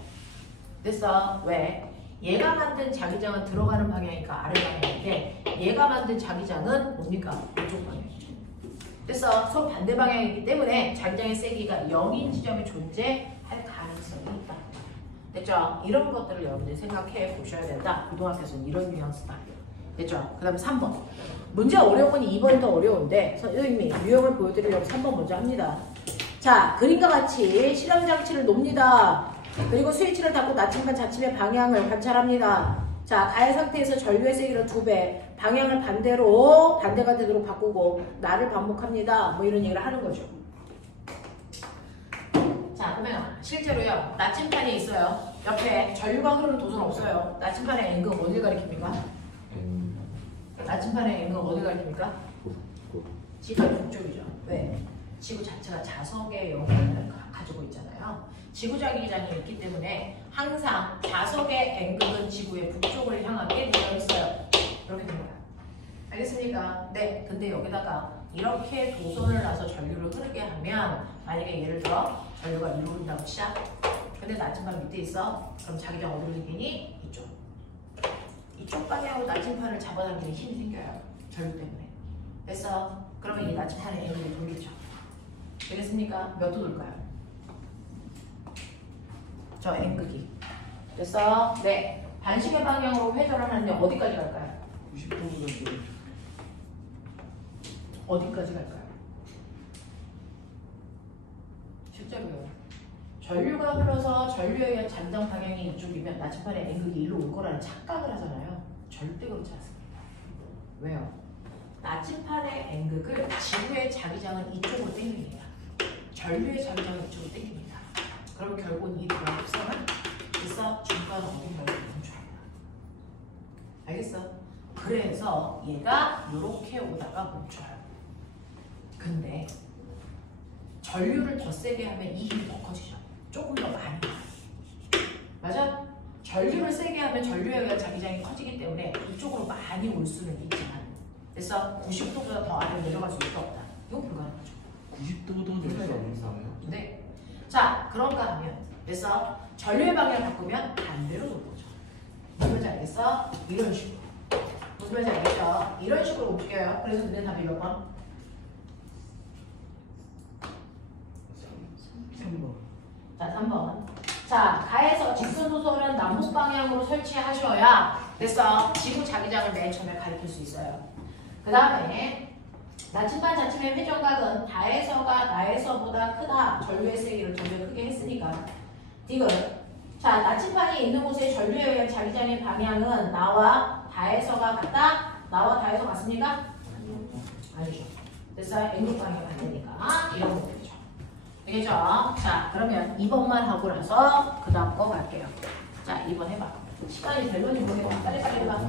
됐어. 왜? 얘가 만든 자기장은 들어가는 방향이니까 아래 방향인데 얘가 만든 자기장은 뭡니까? 이쪽 방향이죠. 됐어. 서로 반대 방향이기 때문에 자기장의 세기가 0인 지점이 존재할 가능성이 있다. 됐죠? 이런 것들을 여러분들이 생각해 보셔야 된다. 고등학교에서는 이런 뉘앙스다. 됐죠? 그 다음에 3번. 문제 어려운 건 2번이 더 어려운데 선생님이 유형을 보여드리려고 3번 먼저 합니다. 자, 그림과 같이 실험장치를 놉니다. 그리고 스위치를 닫고 나침반 자침의 방향을 관찰합니다. 자, 가해 상태에서 전류의 세기를 2배, 방향을 반대가 되도록 바꾸고 날을 반복합니다. 뭐 이런 얘기를 하는 거죠. 자, 그러면 실제로요. 나침반이 있어요. 옆에 전류가 흐르는 도서는 없어요. 나침반의 N극 어딜 가리킵니까? 나침반의 N극 어딜 가리킵니까? 지구의 북쪽이죠. 왜? 지구 자체가 자석의 영역을 가지고 있잖아요. 지구 자기장이 있기 때문에 항상 자석의 N극은 지구의 북쪽을 향하게 되어 있어요. 그렇게 됩니다. 알겠습니까? 네. 근데 여기다가 이렇게 도선을 놔서 전류를 흐르게 하면 만약에 예를 들어 전류가 이리로 흐른다고 치자. 근데 나침반 밑에 있어. 그럼 자기장 어디로 생기니? 이쪽. 이쪽 방향으로 나침반을 잡아당기는 힘이 생겨요. 전류 때문에. 됐어? 그러면 이 나침반의 N극이 돌리죠. 되겠습니까? 몇 도 돌까요? 저 N극이. 됐어? 네. 반시계 방향으로 회전을 하는데 어디까지 갈까요? 90도보다 어디까지 갈까요? 실제로요. 전류가 흘러서 전류에 의한 자기장 방향이 이쪽이면 나침반의 N극이 일로 올 거라는 착각을 하잖아요. 절대 그렇지 않습니다. 왜요? 나침반의 N극을 지구의 자기장은 이쪽으로 당깁니다. 전류의 자기장은 이쪽으로 당깁니다. 그럼 결국은 이 두의 합성은 있어 중간 어딘가를 멈춰요. 알겠어? 그래서 얘가 이렇게 오다가 멈춰요. 근데 전류를 더 세게 하면 이 힘이 더 커지죠. 조금 더 많이. 맞아? 전류를 세게 하면 전류에 의한 자기장이 커지기 때문에 이쪽으로 많이 올 수는 있지만 그래서 90도보다 더 아래로 내려갈 수는 없다. 이건 불가능하죠. 90도보다 내릴 수 없는 거예요? 네. 자, 그런가 하면 그래서 전류의 방향을 바꾸면 반대로 돌 거죠. 뭔지 알겠어? 이런 식으로. 무슨 말인지 알겠죠? 이런 식으로 움직여요. 그래서 근데 답이 몇 번? 3번. 자, 3번. 자, 가에서 직선 노선은 남북 방향으로 설치하셔야 됐어. 지구 자기장을 맨 처음에 가리킬 수 있어요. 그 다음에 나침반 자침의 회전각은 다에서가 나에서보다 크다. 전류의 세기를 전류 크게 했으니까. 디귿. 자, 나침반이 있는 곳의 전류에 의한 자기장의 방향은 나와 다에서가 같다? 나와 다에서 같습니까? 아니죠. 됐어요? N국 방향이 안 되니까. 이런 거 되죠. 되겠죠? 자, 그러면 2번만 하고 나서 그 다음 거 갈게요. 자, 2번 해봐. 시간이 되는지 모르겠어. 빨리빨리 해봐.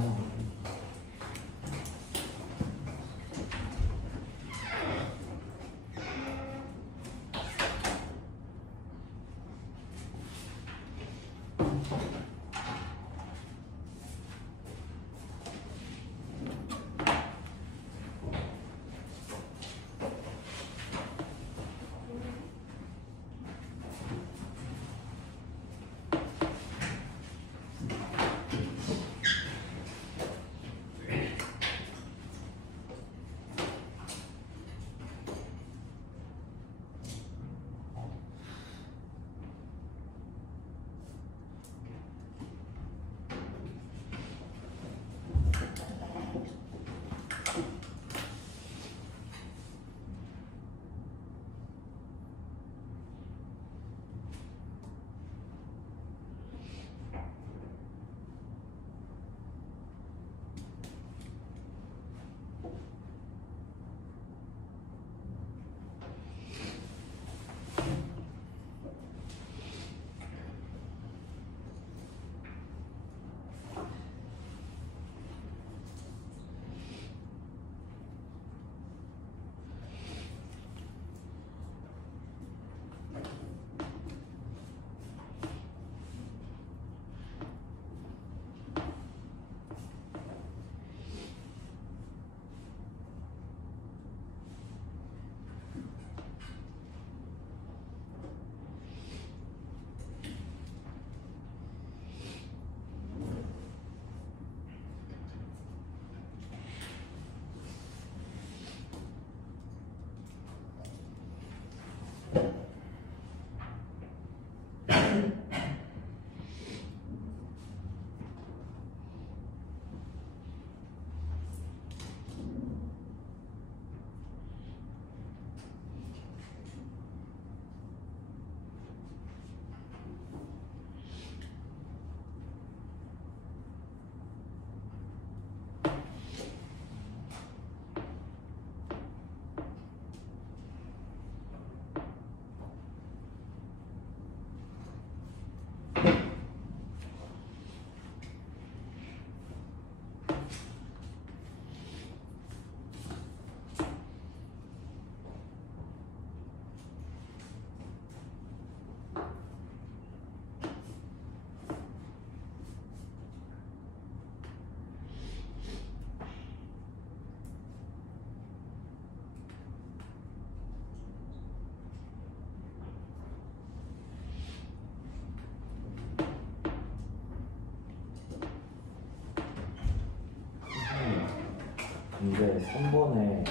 근데 3번에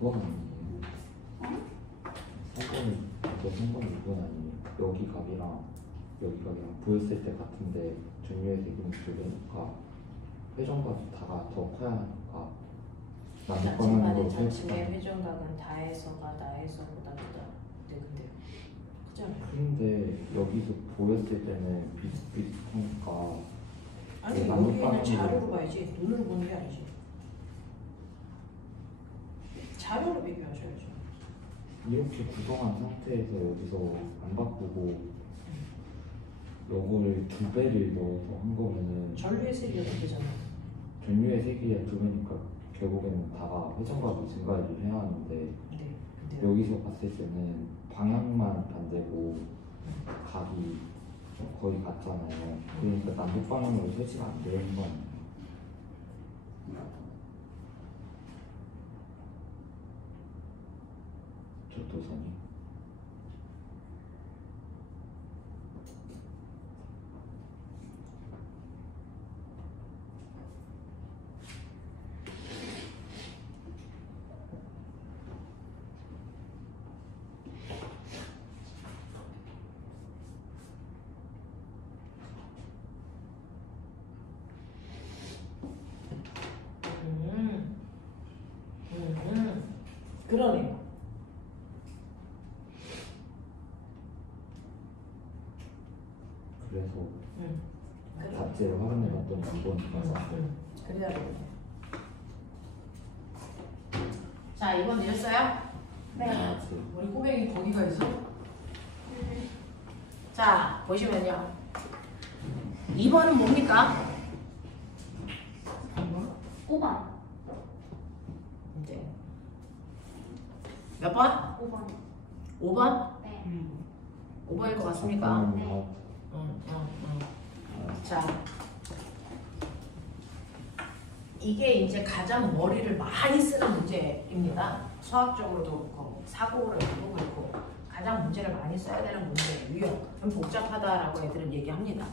2번 아니에요? 3번이 이거 3번 2번 아니에요? 여기 각이랑 여기 각이랑 보였을 때 같은데 전류의 세기는 두 배니까 회전각이 다가 더 커야 하니까 남북 방향으로 자침반의 설치가 회전각은 다에서가 나에서보다 크다. 근데 크잖아요. 근데 여기서 보였을 때는 비슷비슷하니까 아니 네, 남북 여기는 방향으로. 자료로 봐야지 눈으로 보는 게 아니지. 자료로 비교하셔야죠. 이렇게 구성한 상태에서 여기서 안 바꾸고 요거를 두 배를 넣어서 한 거면은 전류의 세기가 되잖아요. 전류의 세기의 두 배니까 결국에는 다가 회전각이 증가를 해야 하는데 네. 근데 여기서 봤을 때는 방향만 반대고 각이 거의 같잖아요. 그러니까 남북 방향으로 설치가 안 되는 거 아니에요? 적도선이. 그러네요. 그래서 그래. 답지를 활용해봤더니 안 보니까 그래야 되겠네. 자, 2번 내렸어요? 네. 우리 꼬맹이 거기가 있어? 자, 보시면요. 2번은 뭡니까? 5번. 이제 몇 번? 5번. 5번? 네. 5번일 것 같습니까? 네. 자, 이게 이제 가장 머리를 많이 쓰는 문제입니다. 수학적으로도 그렇고 사고로도 그렇고 가장 문제를 많이 써야 되는 문제예요. 좀 복잡하다라고 애들은 얘기합니다.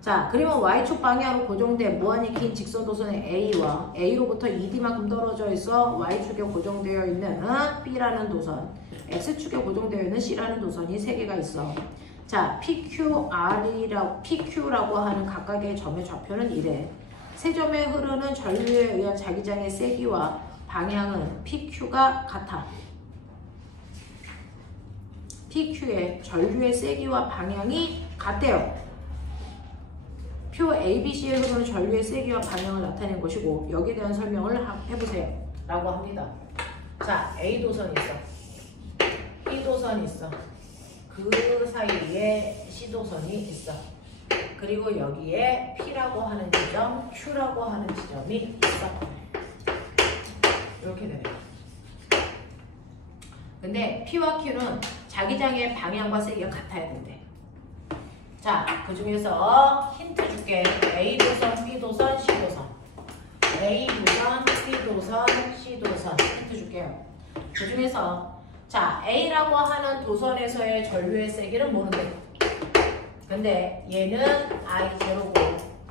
자, 그러면 y축 방향으로 고정된 무한히 긴 직선 도선의 A와 A로부터 2D만큼 떨어져 있어 y축에 고정되어 있는 B라는 도선, x축에 고정되어 있는 C라는 도선이 3개가 있어. 자, PQ라고 하는 각각의 점의 좌표는 이래. 세 점에 흐르는 전류에 의한 자기장의 세기와 방향은 PQ가 같아. PQ의 전류의 세기와 방향이 같대요. 표 ABC에 흐르는 전류의 세기와 방향을 나타낸 것이고 여기에 대한 설명을 해보세요 라고 합니다. 자, A도선이 있어. B도선이 있어. 그 사이에 C도선이 있어. 그리고 여기에 P라고 하는 지점, Q라고 하는 지점이 있어. 이렇게 되네요. 근데 P와 Q는 자기장의 방향과 세기가 같아야 된대. 자, 그 중에서 힌트 줄게. A도선, B도선, C도선. A도선, B도선, C도선. 힌트 줄게요. 그 중에서 자, A라고 하는 도선에서의 전류의 세기는 모른대. 근데 얘는 I0고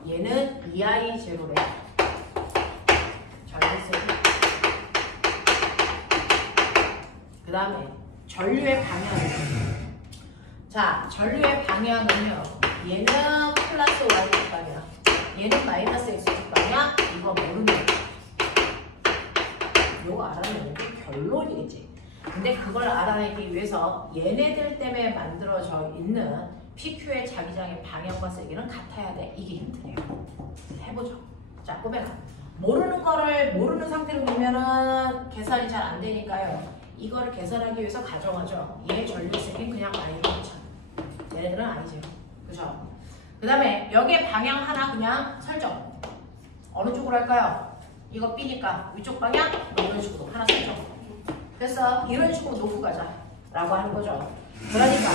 얘는 2I0래. 전류 세기. 그 다음에 전류의 방향. 자, 전류의 방향은요. 얘는 플러스 Y축 방향, 얘는 마이너스 X축 방향. 이거 모르네. 이거 알아내는 게 결론이겠지. 근데 그걸 알아내기 위해서 얘네들 때문에 만들어져 있는 PQ의 자기장의 방향과 세기는 같아야 돼. 이게 힌트네요. 해보죠. 자, 꼬매가 모르는 거를 모르는 상태로 놓으면은 계산이 잘 안 되니까요. 이거를 계산하기 위해서 가정하죠. 얘 전류 세기는 그냥 I로 붙여. 얘네들은 아니죠. 그죠? 그 다음에 여기에 방향 하나 그냥 설정. 어느 쪽으로 할까요? 이거 B니까 위쪽 방향 이런 식으로 하나 설정. 그래서 이런 식으로 놓고 가자 라고 하는 거죠. 그러니까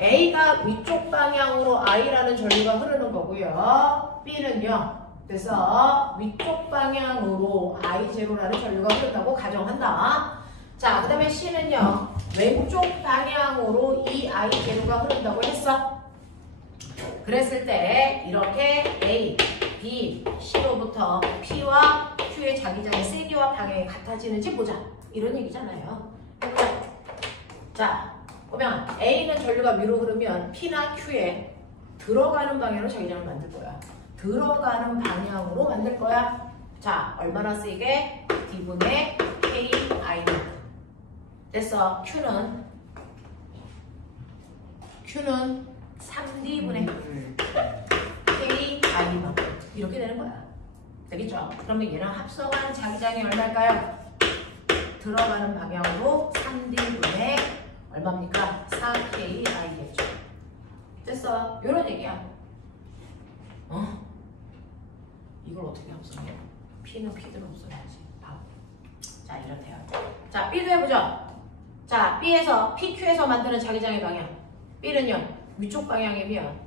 A가 위쪽 방향으로 I라는 전류가 흐르는 거고요. B는요. 그래서 위쪽 방향으로 I0라는 전류가 흐른다고 가정한다. 자, 그 다음에 C는요. 왼쪽 방향으로 이 I0가 흐른다고 했어. 그랬을 때 이렇게 A, B, C로부터 P와 Q의 자기장의 세기와 방향이 같아지는지 보자. 이런 얘기잖아요. 해보자. 자, 보면 A는 전류가 위로 흐르면 P나 Q에 들어가는 방향으로 자기장을 만들 거야. 들어가는 방향으로 만들 거야. 자, 얼마나 세게? D분의 KI만큼. 됐어. Q는 3D분의 KI만큼. 이렇게 되는 거야. 되겠죠? 그러면 얘랑 합성한 자기장이 얼마일까요? 들어가는 방향으로 3D분의 얼마입니까? 4KI겠죠. 됐어. 요런 얘기야. 이걸 어떻게 합성해? P는 P대로 합성해야지. 자, 이렇대요. 자, B도 해보죠. 자, B에서 PQ에서 만드는 자기장의 방향. B는요, 위쪽 방향이면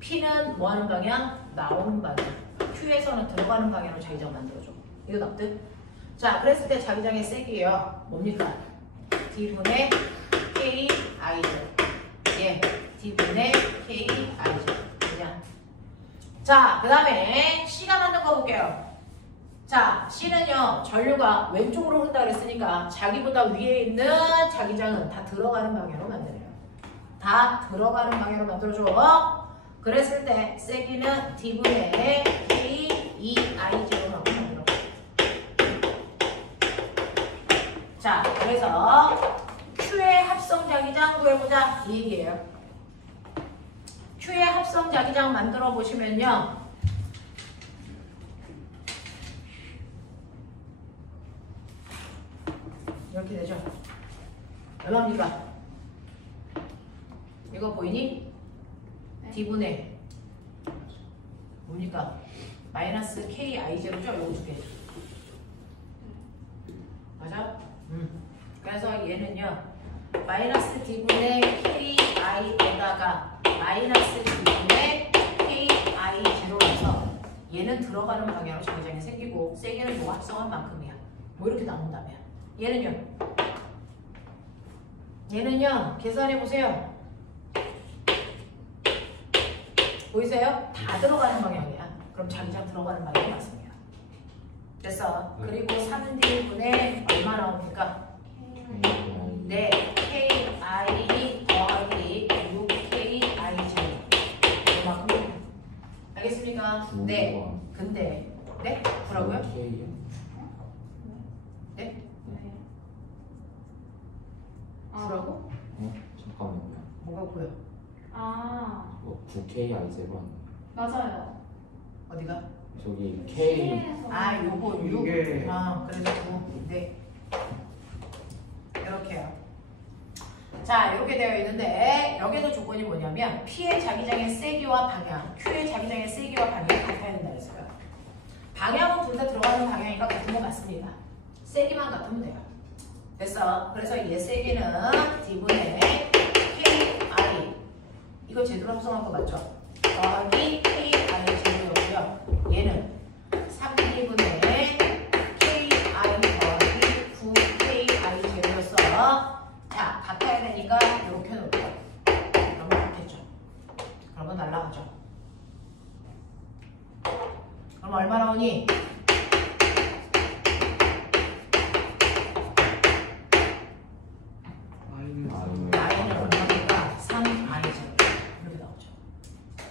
P는 뭐 하는 방향? 나오는 방향. Q에서는 들어가는 방향으로 자기장 만들어줘. 이거 납득? 자, 그랬을 때 자기장의 세기예요. 뭡니까? D분의 KI죠. 예, D분의 KI죠. 그냥. 자, 그 다음에 C가 만든 거 볼게요. 자, C는요, 전류가 왼쪽으로 흐른다 그랬으니까 자기보다 위에 있는 자기장은 다 들어가는 방향으로 만드네요. 다 들어가는 방향으로 만들어줘. 그랬을 때 세기는 D분의 KEI0라고 만들어. 자, 자, 그래서 Q의 합성 자기장 구해보자 이 얘기예요. Q의 합성 자기장 만들어 보시면요. 이렇게 되죠. 얼마입니까? 이거 보이니? D분의 뭡니까? 마이너스 KI0죠? 요거 두 개. 맞아? 그래서 얘는요. 마이너스 D분의 KI에다가 마이너스 D분의 KI0에서 얘는 들어가는 방향으로 자기장이 생기고 세기는 요거 합성한 만큼이야. 뭐 이렇게 나온다면 얘는요 계산해보세요. 보이세요? 다 들어가는 방향이야. 그럼 자기장 들어가는 방향이 맞습니다. 됐어. 그리고 3D분의 얼마 나옵니까? 네, KI 더하기 6KI0 이만큼. 알겠습니까? 네. 근데 네? 뭐라고요? 네? 뭐라고? 잠깐만요. 뭐가 보여? 아, 9KI0 맞아요. 어디가? 저기 K 아, 요거 6. 이게- 아, 그래서 9. 네. 이렇게요. 자, 이렇게 되어 있는데 여기서 조건이 뭐냐면 P의 자기장의 세기와 방향, Q의 자기장의 세기와 방향이 같아야 된다 그랬어요. 방향은 둘 다 들어가는 방향이니까 같은 거 맞습니다. 세기만 같으면 돼요. 됐어. 그래서 얘 세기는 D분의 KI 이거 제대로 합성한 거 맞죠? 더하기 KI 제곱이고요. 얘는 3D분의 KI 더하기 9KI 제곱이었어. 자, 같아야 되니까 이렇게 놓을게요. 그러면 같겠죠. 그러면 날라가죠. 그럼 얼마 나오니? I는 얼마니까 3I죠. 이렇게 나오죠.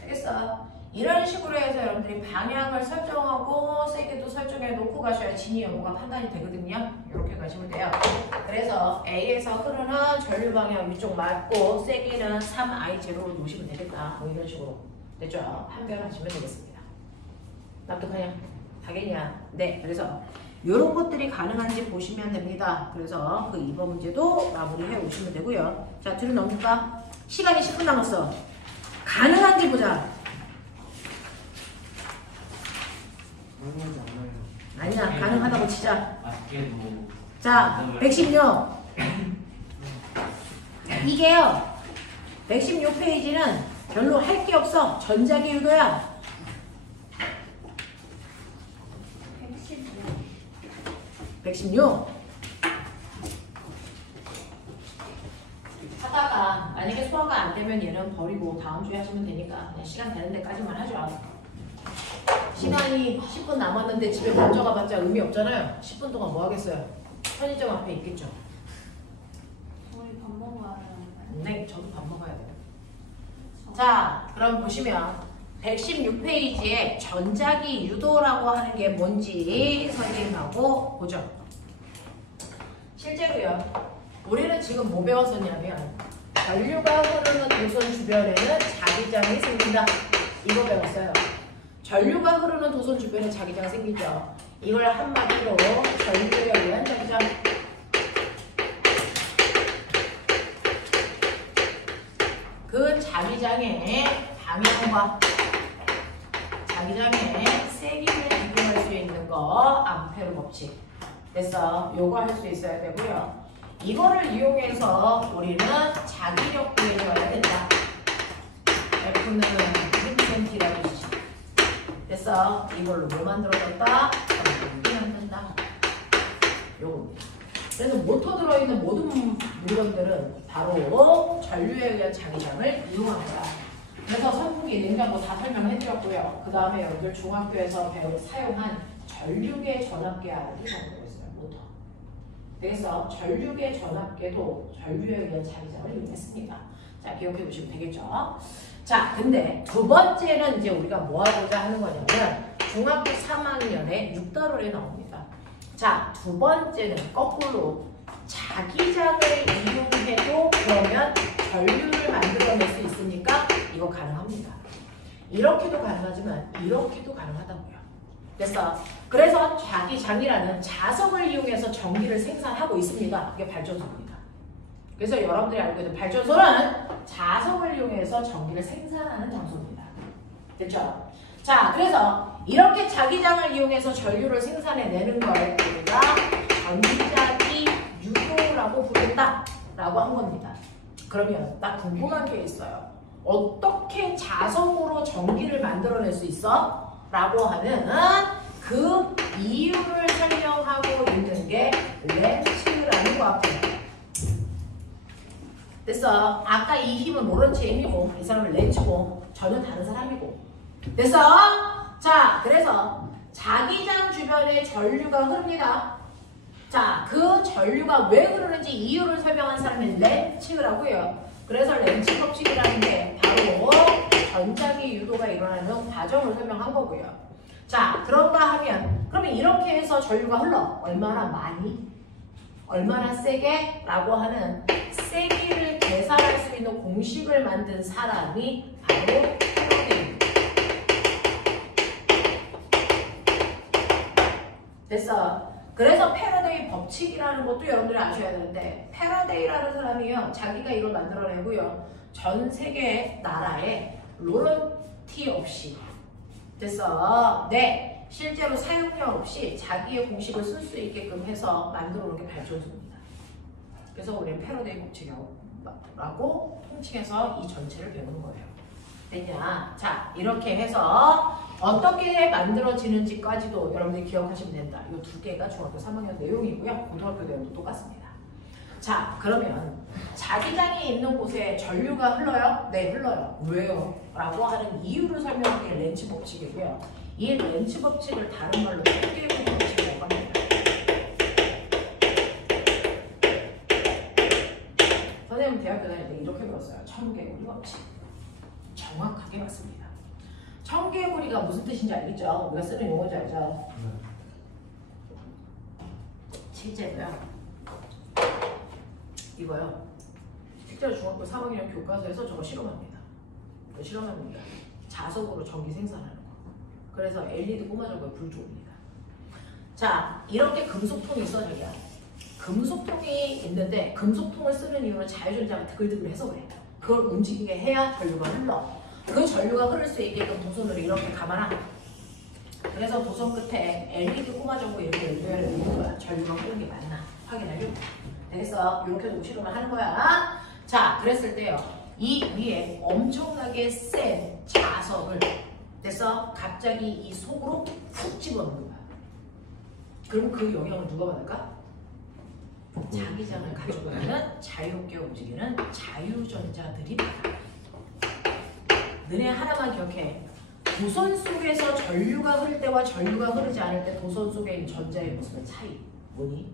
알겠어? 이런 식으로 해서 여러분들이 방향을 설정하고 세기도 설정해 놓고 가셔야 진위 여부가 판단이 되거든요. 이렇게 가시면 돼요. 그래서 A에서 흐르는 전류 방향 위쪽 맞고 세기는 3I0로 놓으시면 되겠다. 뭐 이런 식으로. 됐죠? 판별하시면 되겠습니다. 납득하냐? 하겠냐? 네. 그래서 이런 것들이 가능한지 보시면 됩니다. 그래서 그 2번 문제도 마무리해 오시면 되고요. 자, 뒤로 넘길까? 시간이 10분 남았어. 가능한지 보자. 가능하지 않아요. 아니야, 가능하다고 치자. 아쉽게도 자, 116. 이게요, 116페이지는 별로 할 게 없어. 전자기 유도야. 116. 하다가 만약에 소화가 안 되면 얘는 버리고 다음 주에 하시면 되니까 그냥 시간 되는 데까지만 하죠. 시간이 10분 남았는데 집에 먼저 가봤자 의미 없잖아요. 10분 동안 뭐 하겠어요? 편의점 앞에 있겠죠. 저희 밥 먹어야 되는데. 네, 저도 밥 먹어야 돼요. 자, 그럼 보시면 116페이지에 전자기 유도라고 하는 게 뭔지 선생님하고 보죠. 실제로요, 우리는 지금 뭐 배웠었냐면 전류가 흐르는 도선 주변에는 자기장이 생긴다. 이거 배웠어요. 전류가 흐르는 도선 주변에 자기장이 생기죠. 이걸 한마디로 전류에 의한 자기장. 그 자기장의 방향과 자기장의 세기를 비교할 수 있는 거 암페르 법칙. 됐어. 요거 할 수 있어야 되고요. 이거를 이용해서 우리는 자기력 구해줘야 된다. F는 1cm라고 했지. 됐어. 이걸로 뭐 만들어졌다? 전기 만든다. 요겁니다. 그래서 모터 들어있는 모든 물건들은 바로 전류에 의한 자기장을 이용합니다. 그래서 선풍기, 냉장고 다 설명해드렸고요. 그 다음에 여러분들 중학교에서 사용한 전류계 전압계 알아기 만들었어요. 모터. 그래서 전류계 전압계도 전류에 의한 자기장을 이용했습니다. 자, 기억해 두시면 되겠죠. 자, 근데 두 번째는 이제 우리가 뭐 하고자 하는 거냐면 중학교 3학년에 6달월에 나옵니다. 자, 두 번째는 거꾸로 자기장을 이용해도 그러면 전류를 만들어낼 수 있으니까 이거 가능합니다. 이렇게도 가능하지만 이렇게도 가능하다고요. 그래서 자기장이라는 자석을 이용해서 전기를 생산하고 있습니다. 이게 발전소입니다. 그래서 여러분들이 알고 있는 발전소는 자석을 이용해서 전기를 생산하는 장소입니다. 됐죠? 자, 그래서 이렇게 자기장을 이용해서 전류를 생산해내는 걸 우리가 전자기 유도라고 부른다라고 한 겁니다. 그러면 나 궁금한 게 있어요. 어떻게 자석으로 전기를 만들어낼 수 있어? 라고 하는 그 이유를 설명하고 있는 게 렌츠라는 과학입니다. 됐어? 아까 이 힘은 로렌츠 힘이고 이 사람은 렌츠고 전혀 다른 사람이고. 됐어? 자, 그래서 자기장 주변에 전류가 흐릅니다. 자, 그 전류가 왜 흐르는지 이유를 설명한 사람이 렌츠라고요. 그래서 렌츠 법칙이라는 게 바로 전자기 유도가 일어나는 과정을 설명한 거고요. 자, 그런가 하면 그러면 이렇게 해서 전류가 흘러. 얼마나 많이? 얼마나 세게? 라고 하는 세기를 계산할 수 있는 공식을 만든 사람이 바로 패러데이입니다. 됐어? 그래서 패러데이 법칙이라는 것도 여러분들이 아셔야 되는데 패러데이라는 사람이요. 자기가 이걸 만들어내고요. 전 세계 나라에 로열티 없이 됐어? 네. 실제로 사용료 없이 자기의 공식을 쓸 수 있게끔 해서 만들어 놓은 게 발전소입니다. 그래서 우리는 패러데이 법칙이라고 통칭해서 이 전체를 배우는 거예요. 됐냐? 자, 이렇게 해서 어떻게 만들어지는지까지도 여러분들이 기억하시면 된다. 이 두 개가 중학교 3학년 내용이고요. 고등학교 내용도 똑같습니다. 자, 그러면 자기장이 있는 곳에 전류가 흘러요? 네, 흘러요. 왜요? 라고 하는 이유를 설명하는 게 렌츠 법칙이고요. 이 렌츠 법칙을 다른 말로 청개구리 법칙이라고 합니다. 선생님 대학교 다닐 때 이렇게 배웠어요. 청개구리 법칙. 정확하게 맞습니다. 청개구리가 무슨 뜻인지 알겠죠? 우리가 쓰는 용어인지 알죠? 실제로요. 이거요. 실제로 중학교 3학년 교과서에서 저거 실험합니다. 이거 실험합니다. 자석으로 전기 생산하는 거. 그래서 LED 꽂아주고 불 줍니다. 자, 이렇게 금속통이 있어, 저기야. 금속통이 있는데 금속통을 쓰는 이유는 자유전자가 드글드글해서 그래. 그걸 움직이게 해야 전류가 흘러. 그 전류가 흐를 수 있게끔 도선으로 이렇게 감아놔. 그래서 도선 끝에 LED 꽂아주고 이렇게 연결을 넣는 거야. 전류가 흐르는 게 맞나 확인하려고. 알겠어? 이렇게 녹실험을 하는 거야. 자, 그랬을 때요. 이 위에 엄청나게 센 자석을 됐어? 갑자기 이 속으로 훅 집어넣는 거야. 그럼 그 영향을 누가 받을까? 자기장을 가지고 있는 자유롭게 움직이는 자유전자들이 받아. 너네 하나만 기억해. 도선 속에서 전류가 흐를 때와 전류가 흐르지 않을 때 도선 속에 있는 전자의 모습의 차이 뭐니?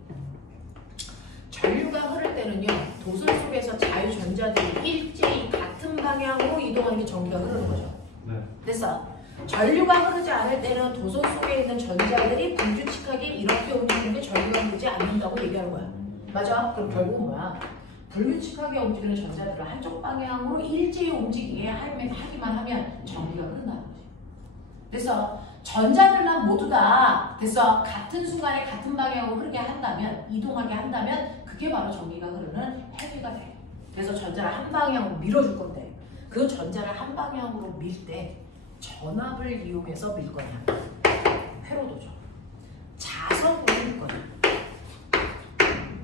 전류가 흐를 때는요. 도선 속에서 자유전자들이 일제히 같은 방향으로 이동하는 게 전기가 흐르는 거죠. 네. 그래서 전류가 흐르지 않을 때는 도선 속에 있는 전자들이 불규칙하게 이렇게 움직이는 게 전류가 흐르지 않는다고 얘기하는 거야. 맞아? 그럼 결국은 뭐야? 불규칙하게 움직이는 전자들을 한쪽 방향으로 일제히 움직이게 하기만 하면 전기가 흐른다는 거지. 그래서 전자들만 모두 다 됐어 같은 순간에 같은 방향으로 흐르게 한다면 이동하게 한다면 그게 바로 전기가 흐르는 해외가 돼. 그래서 전자를 한 방향으로 밀어줄 건데 그 전자를 한 방향으로 밀 때 전압을 이용해서 밀 거냐 회로도죠. 자석으로 밀 거냐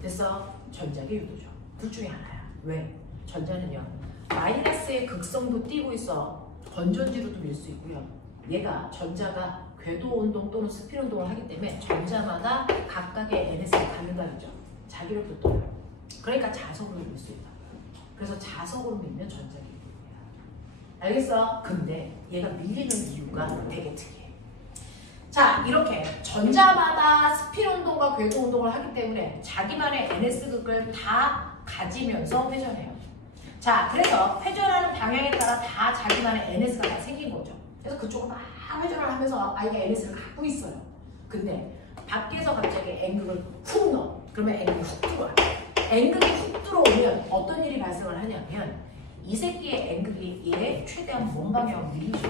됐어 전자기 유도죠. 둘 중에 하나야. 왜? 전자는요 마이너스의 극성도 띄고 있어. 건전지로도 밀 수 있고요. 얘가 전자가 궤도 운동 또는 스피드 운동을 하기 때문에 전자마다 각각의 NS를 갖는다는 점. 자기를 붙어요. 그러니까 자석으로 밀 수 있다. 그래서 자석으로 밀면 전자기 유도입니다. 알겠어? 근데 얘가 밀리는 이유가 되게 특이해. 자, 이렇게 전자마다 스피드 운동과 궤도 운동을 하기 때문에 자기만의 NS극을 다 가지면서 회전해요. 자, 그래서 회전하는 방향에 따라 다 자기만의 NS가 다 생긴 거죠. 그래서 그쪽으로 막 회전을 하면서 아이가 NS를 갖고 있어요. 근데 밖에서 갑자기 N극을 훅 넣어. 그러면 N극이 훅 들어와요. N극이 훅 들어오면 어떤 일이 발생을 하냐면 이 새끼의 N극이 얘 최대한 먼 방향으로 밀리죠.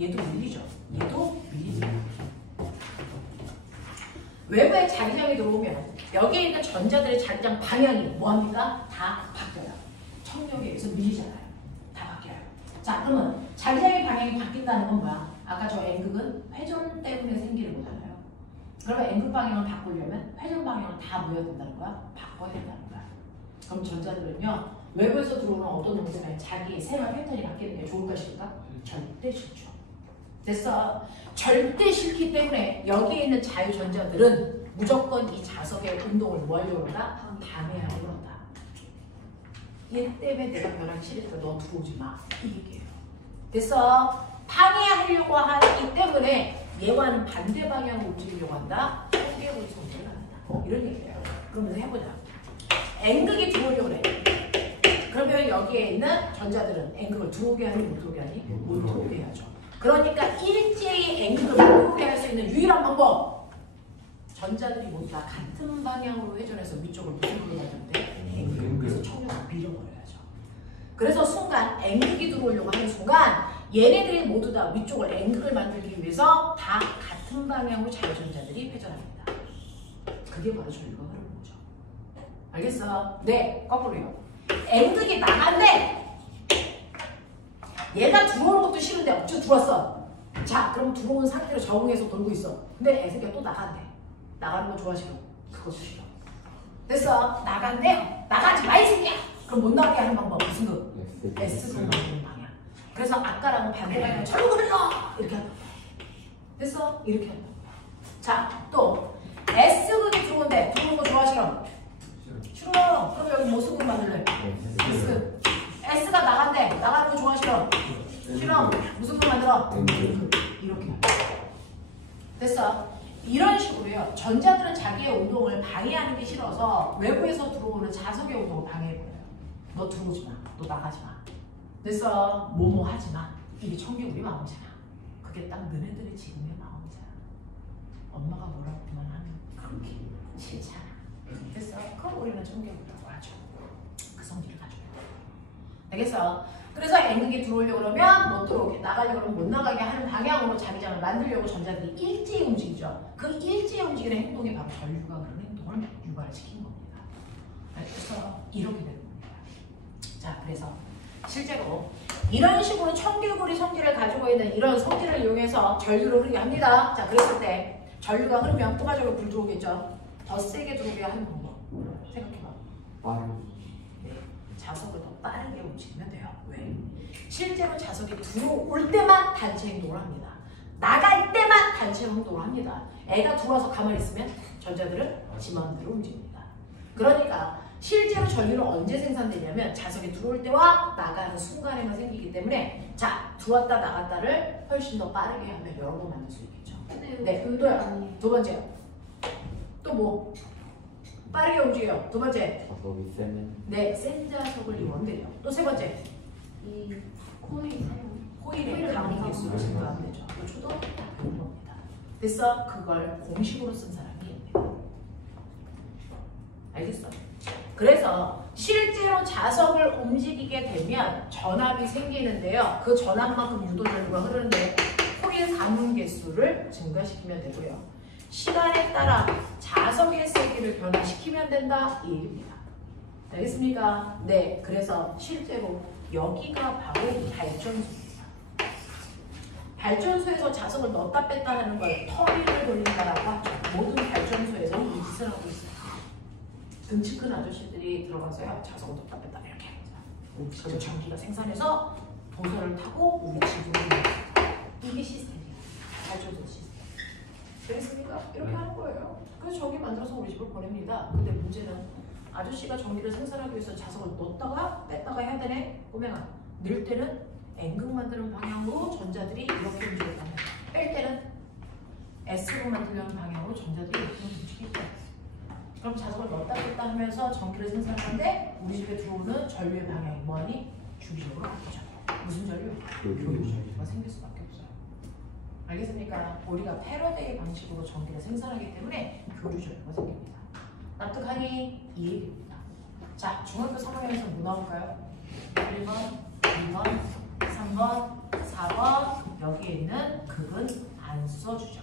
얘도 밀리죠. 얘도 밀리죠. 외부의 자기장이 들어오면 여기에 있는 전자들의 자기장 방향이 뭐합니까? 다 바뀌어요. 청력에 의해서 밀리잖아요. 다 바뀌어요. 자, 그러면 자기장의 방향이 바뀐다는 건 뭐야? 아까 저 N극은 회전 때문에 생기는 거잖아요. 그러면 N극 방향을 바꾸려면 회전 방향을 다 뭐해야 된다는 거야? 바꿔야 된다는 거야. 그럼 전자들은요, 외부에서 들어오는 어떤 놈들은 자기 생활 패턴이 바뀌는 게 좋을까 싫을까? 절대 싫죠. 됐어. 절대 싫기 때문에 여기에 있는 자유전자들은 무조건 이 자석의 운동을 뭐 하려고 한다? 방해하려고 한다. 얘 때문에 내가 변하기 싫으니까 너 들어오지 마. 이 얘기예요. 됐어. 방해하려고 하기 때문에 얘와는 반대 방향으로 움직이려고 한다. 청개구리 성질을 한다. 이런 얘기예요. 그러면서 해보자. N극이 들어오려고 그래. 그러면 여기에 있는 전자들은 N극을 들어오게 하니 못 들어오게 하니? 못 들어오게 해야죠. 그러니까 일제히 N극을 못 들어오게 할 수 있는 유일한 방법. 전자들이 모두 다 같은 방향으로 회전해서 위쪽을 무슨 걸로 만드는데? N극. 그래서 청력을 밀어버려야죠. 그래서 순간 N극이 들어오려고 하는 순간 얘네들이 모두 다 위쪽을 N극을 만들기 위해서 다 같은 방향으로 자유전자들이 회전합니다. 그게 바로 전류가 흐르는 거죠. 알겠어? 네, 거꾸로요. N극이 나간대. 얘가 들어오는 것도 싫은데 어쩌 들어왔어. 자, 그럼 들어온 상태로 적응해서 돌고 있어. 근데 애새끼가 또 나간대. 나가는 거 좋아하시고 그것도 싫어. 됐어. 나간대. 나가지 마 이 새끼야. 그럼 못 나가게 하는 방법 무슨 그? S극 만드는 방향. 그래서 아까랑은 반대 방향 절로 흘러 이렇게 한다. 됐어? 이렇게 한다. 자, 또 S극이 들어온대. 들어오는 거 좋아하시러? 싫어. 그럼 여기 뭐 수극 만들래? S. S가 나간대. 나가는 거 좋아하시러? 싫어. 무슨 거 만들어? 이렇게. 됐어. 이런 식으로요. 전자들은 자기의 운동을 방해하는 게 싫어서 외부에서 들어오는 자석의 운동을 방해해버려요. 너 들어오지 마. 너 나가지 마. 됐어. 뭐뭐 하지 마. 이게 청개구리 마음이잖아. 그게 딱 너네들이 지금의 마음이잖아. 엄마가 뭐라고 그만하면 그렇게 싫잖아. 됐어. 그럼 우리는 청개구리라고 하죠. 그 성질을 가지고 있다. 알겠어? 그래서 N극이 들어오려고 그러면 못 들어오게, 나가려고 그러면 못 나가게 하는 방향으로 자기장을 만들려고 전자들이 일제히 움직이죠. 그 일제히 움직이는 행동이 바로 전류가 그런 행동을 유발을 시킨 겁니다. 그래서 이렇게 되는 겁니다. 자, 그래서 실제로 이런 식으로 청개구리 성질을 가지고 있는 이런 성질을 이용해서 전류를 흐르게 합니다. 자, 그랬을 때 전류가 흐르면 포괄적으로 불 들어오겠죠. 더 세게 들어오게 하는 방법 생각해봐. 네, 자석을 더 빠르게 움직이면 돼요. 왜? 실제로 자석이 들어올 때만 단체 행동을 합니다. 나갈 때만 단체 행동을 합니다. 애가 들어와서 가만히 있으면 전자들은 지 마음대로 움직입니다. 그러니까 실제로 전류는 언제 생산되냐면 자석이 들어올 때와 나가는 순간에만 생기기 때문에 자, 들어왔다 나갔다를 훨씬 더 빠르게 하면 여러 번 만들 수 있겠죠. 네, 또요. 두 번째요. 또 뭐? 빠르게 움직여요. 두 번째. 자석이 세면 네, 센 자석을 이용하면 돼요. 또 세 번째. 이 코일 사용. 코일의 강한 개수를 증가하면 되죠. 이 초도 다 배운 겁니다. 됐어? 그걸 공식으로 쓴 사람이 있네요. 알겠어? 그래서 실제로 자석을 움직이게 되면 전압이 생기는데요. 그 전압만큼 유도전류가 흐르는데 코일 감은 개수를 증가시키면 되고요. 시간에 따라 자석의 세기를 변화시키면 된다 이 얘기입니다. 알겠습니까? 네, 그래서 실제로 여기가 바로 발전소입니다. 발전소에서 자석을 넣었다 뺐다 하는 걸 터빈을 돌린다라고 하죠. 모든 발전소에서는 이 짓을 하고 있어요. 등치 큰 아저씨들이 들어가서요, 자석을 넣었다 뺐다 이렇게 합니다. 그리고 전기가 생산해서 도서를 타고 우리 집으로 이게 시스템이에요. 발전소 시스템. 되겠습니까? 이렇게 하는 거예요. 그래서 전기 만들어서 우리 집을 보냅니다. 근데 문제는 아저씨가 전기를 생산하기 위해서 자석을 넣었다가 뺐다가 해야 되네? 꼬맹아. 넣을 때는 N극 만드는 방향으로 전자들이 이렇게 움직였다면 뺄 때는 S극 만들려는 방향으로 전자들이 이렇게 움직일 거예요. 그럼 자석을 넣었다 뺐다 하면서 전기를 생산하는데 우리 집에 들어오는 전류의 방향이 뭐하니? 주기적으로 바뀌죠. 무슨 전류? 교류 전류가 생길 수밖에 없어요. 알겠습니까? 우리가 패러데이 방식으로 전기를 생산하기 때문에 교류 전류가 생깁니다. 납득하니? 이 얘기입니다. 자, 중학교 3학년에서 뭐 나올까요? 1번, 2번, 3번, 4번. 여기에 있는 극은 안 써주죠.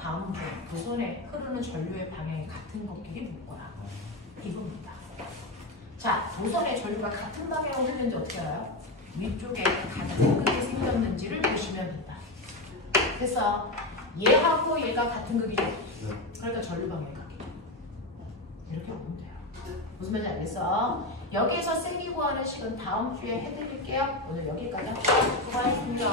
다음 중 도선에 흐르는 전류의 방향이 같은 것끼리 묶어라. 이겁니다. 자, 도선의 전류가 같은 방향으로 흐르는지 어떻게 알아요? 위쪽에 같은 극이 생겼는지를 보시면 된다. 됐어. 얘하고 얘가 같은 극이죠. 그러니까 전류 방향이 같겠죠. 이렇게 보면 돼요. 무슨 말인지 알겠어? 여기에서 세기 구하는 식은 다음 주에 해드릴게요. 오늘 여기까지 합시다. 수고하셨습니다.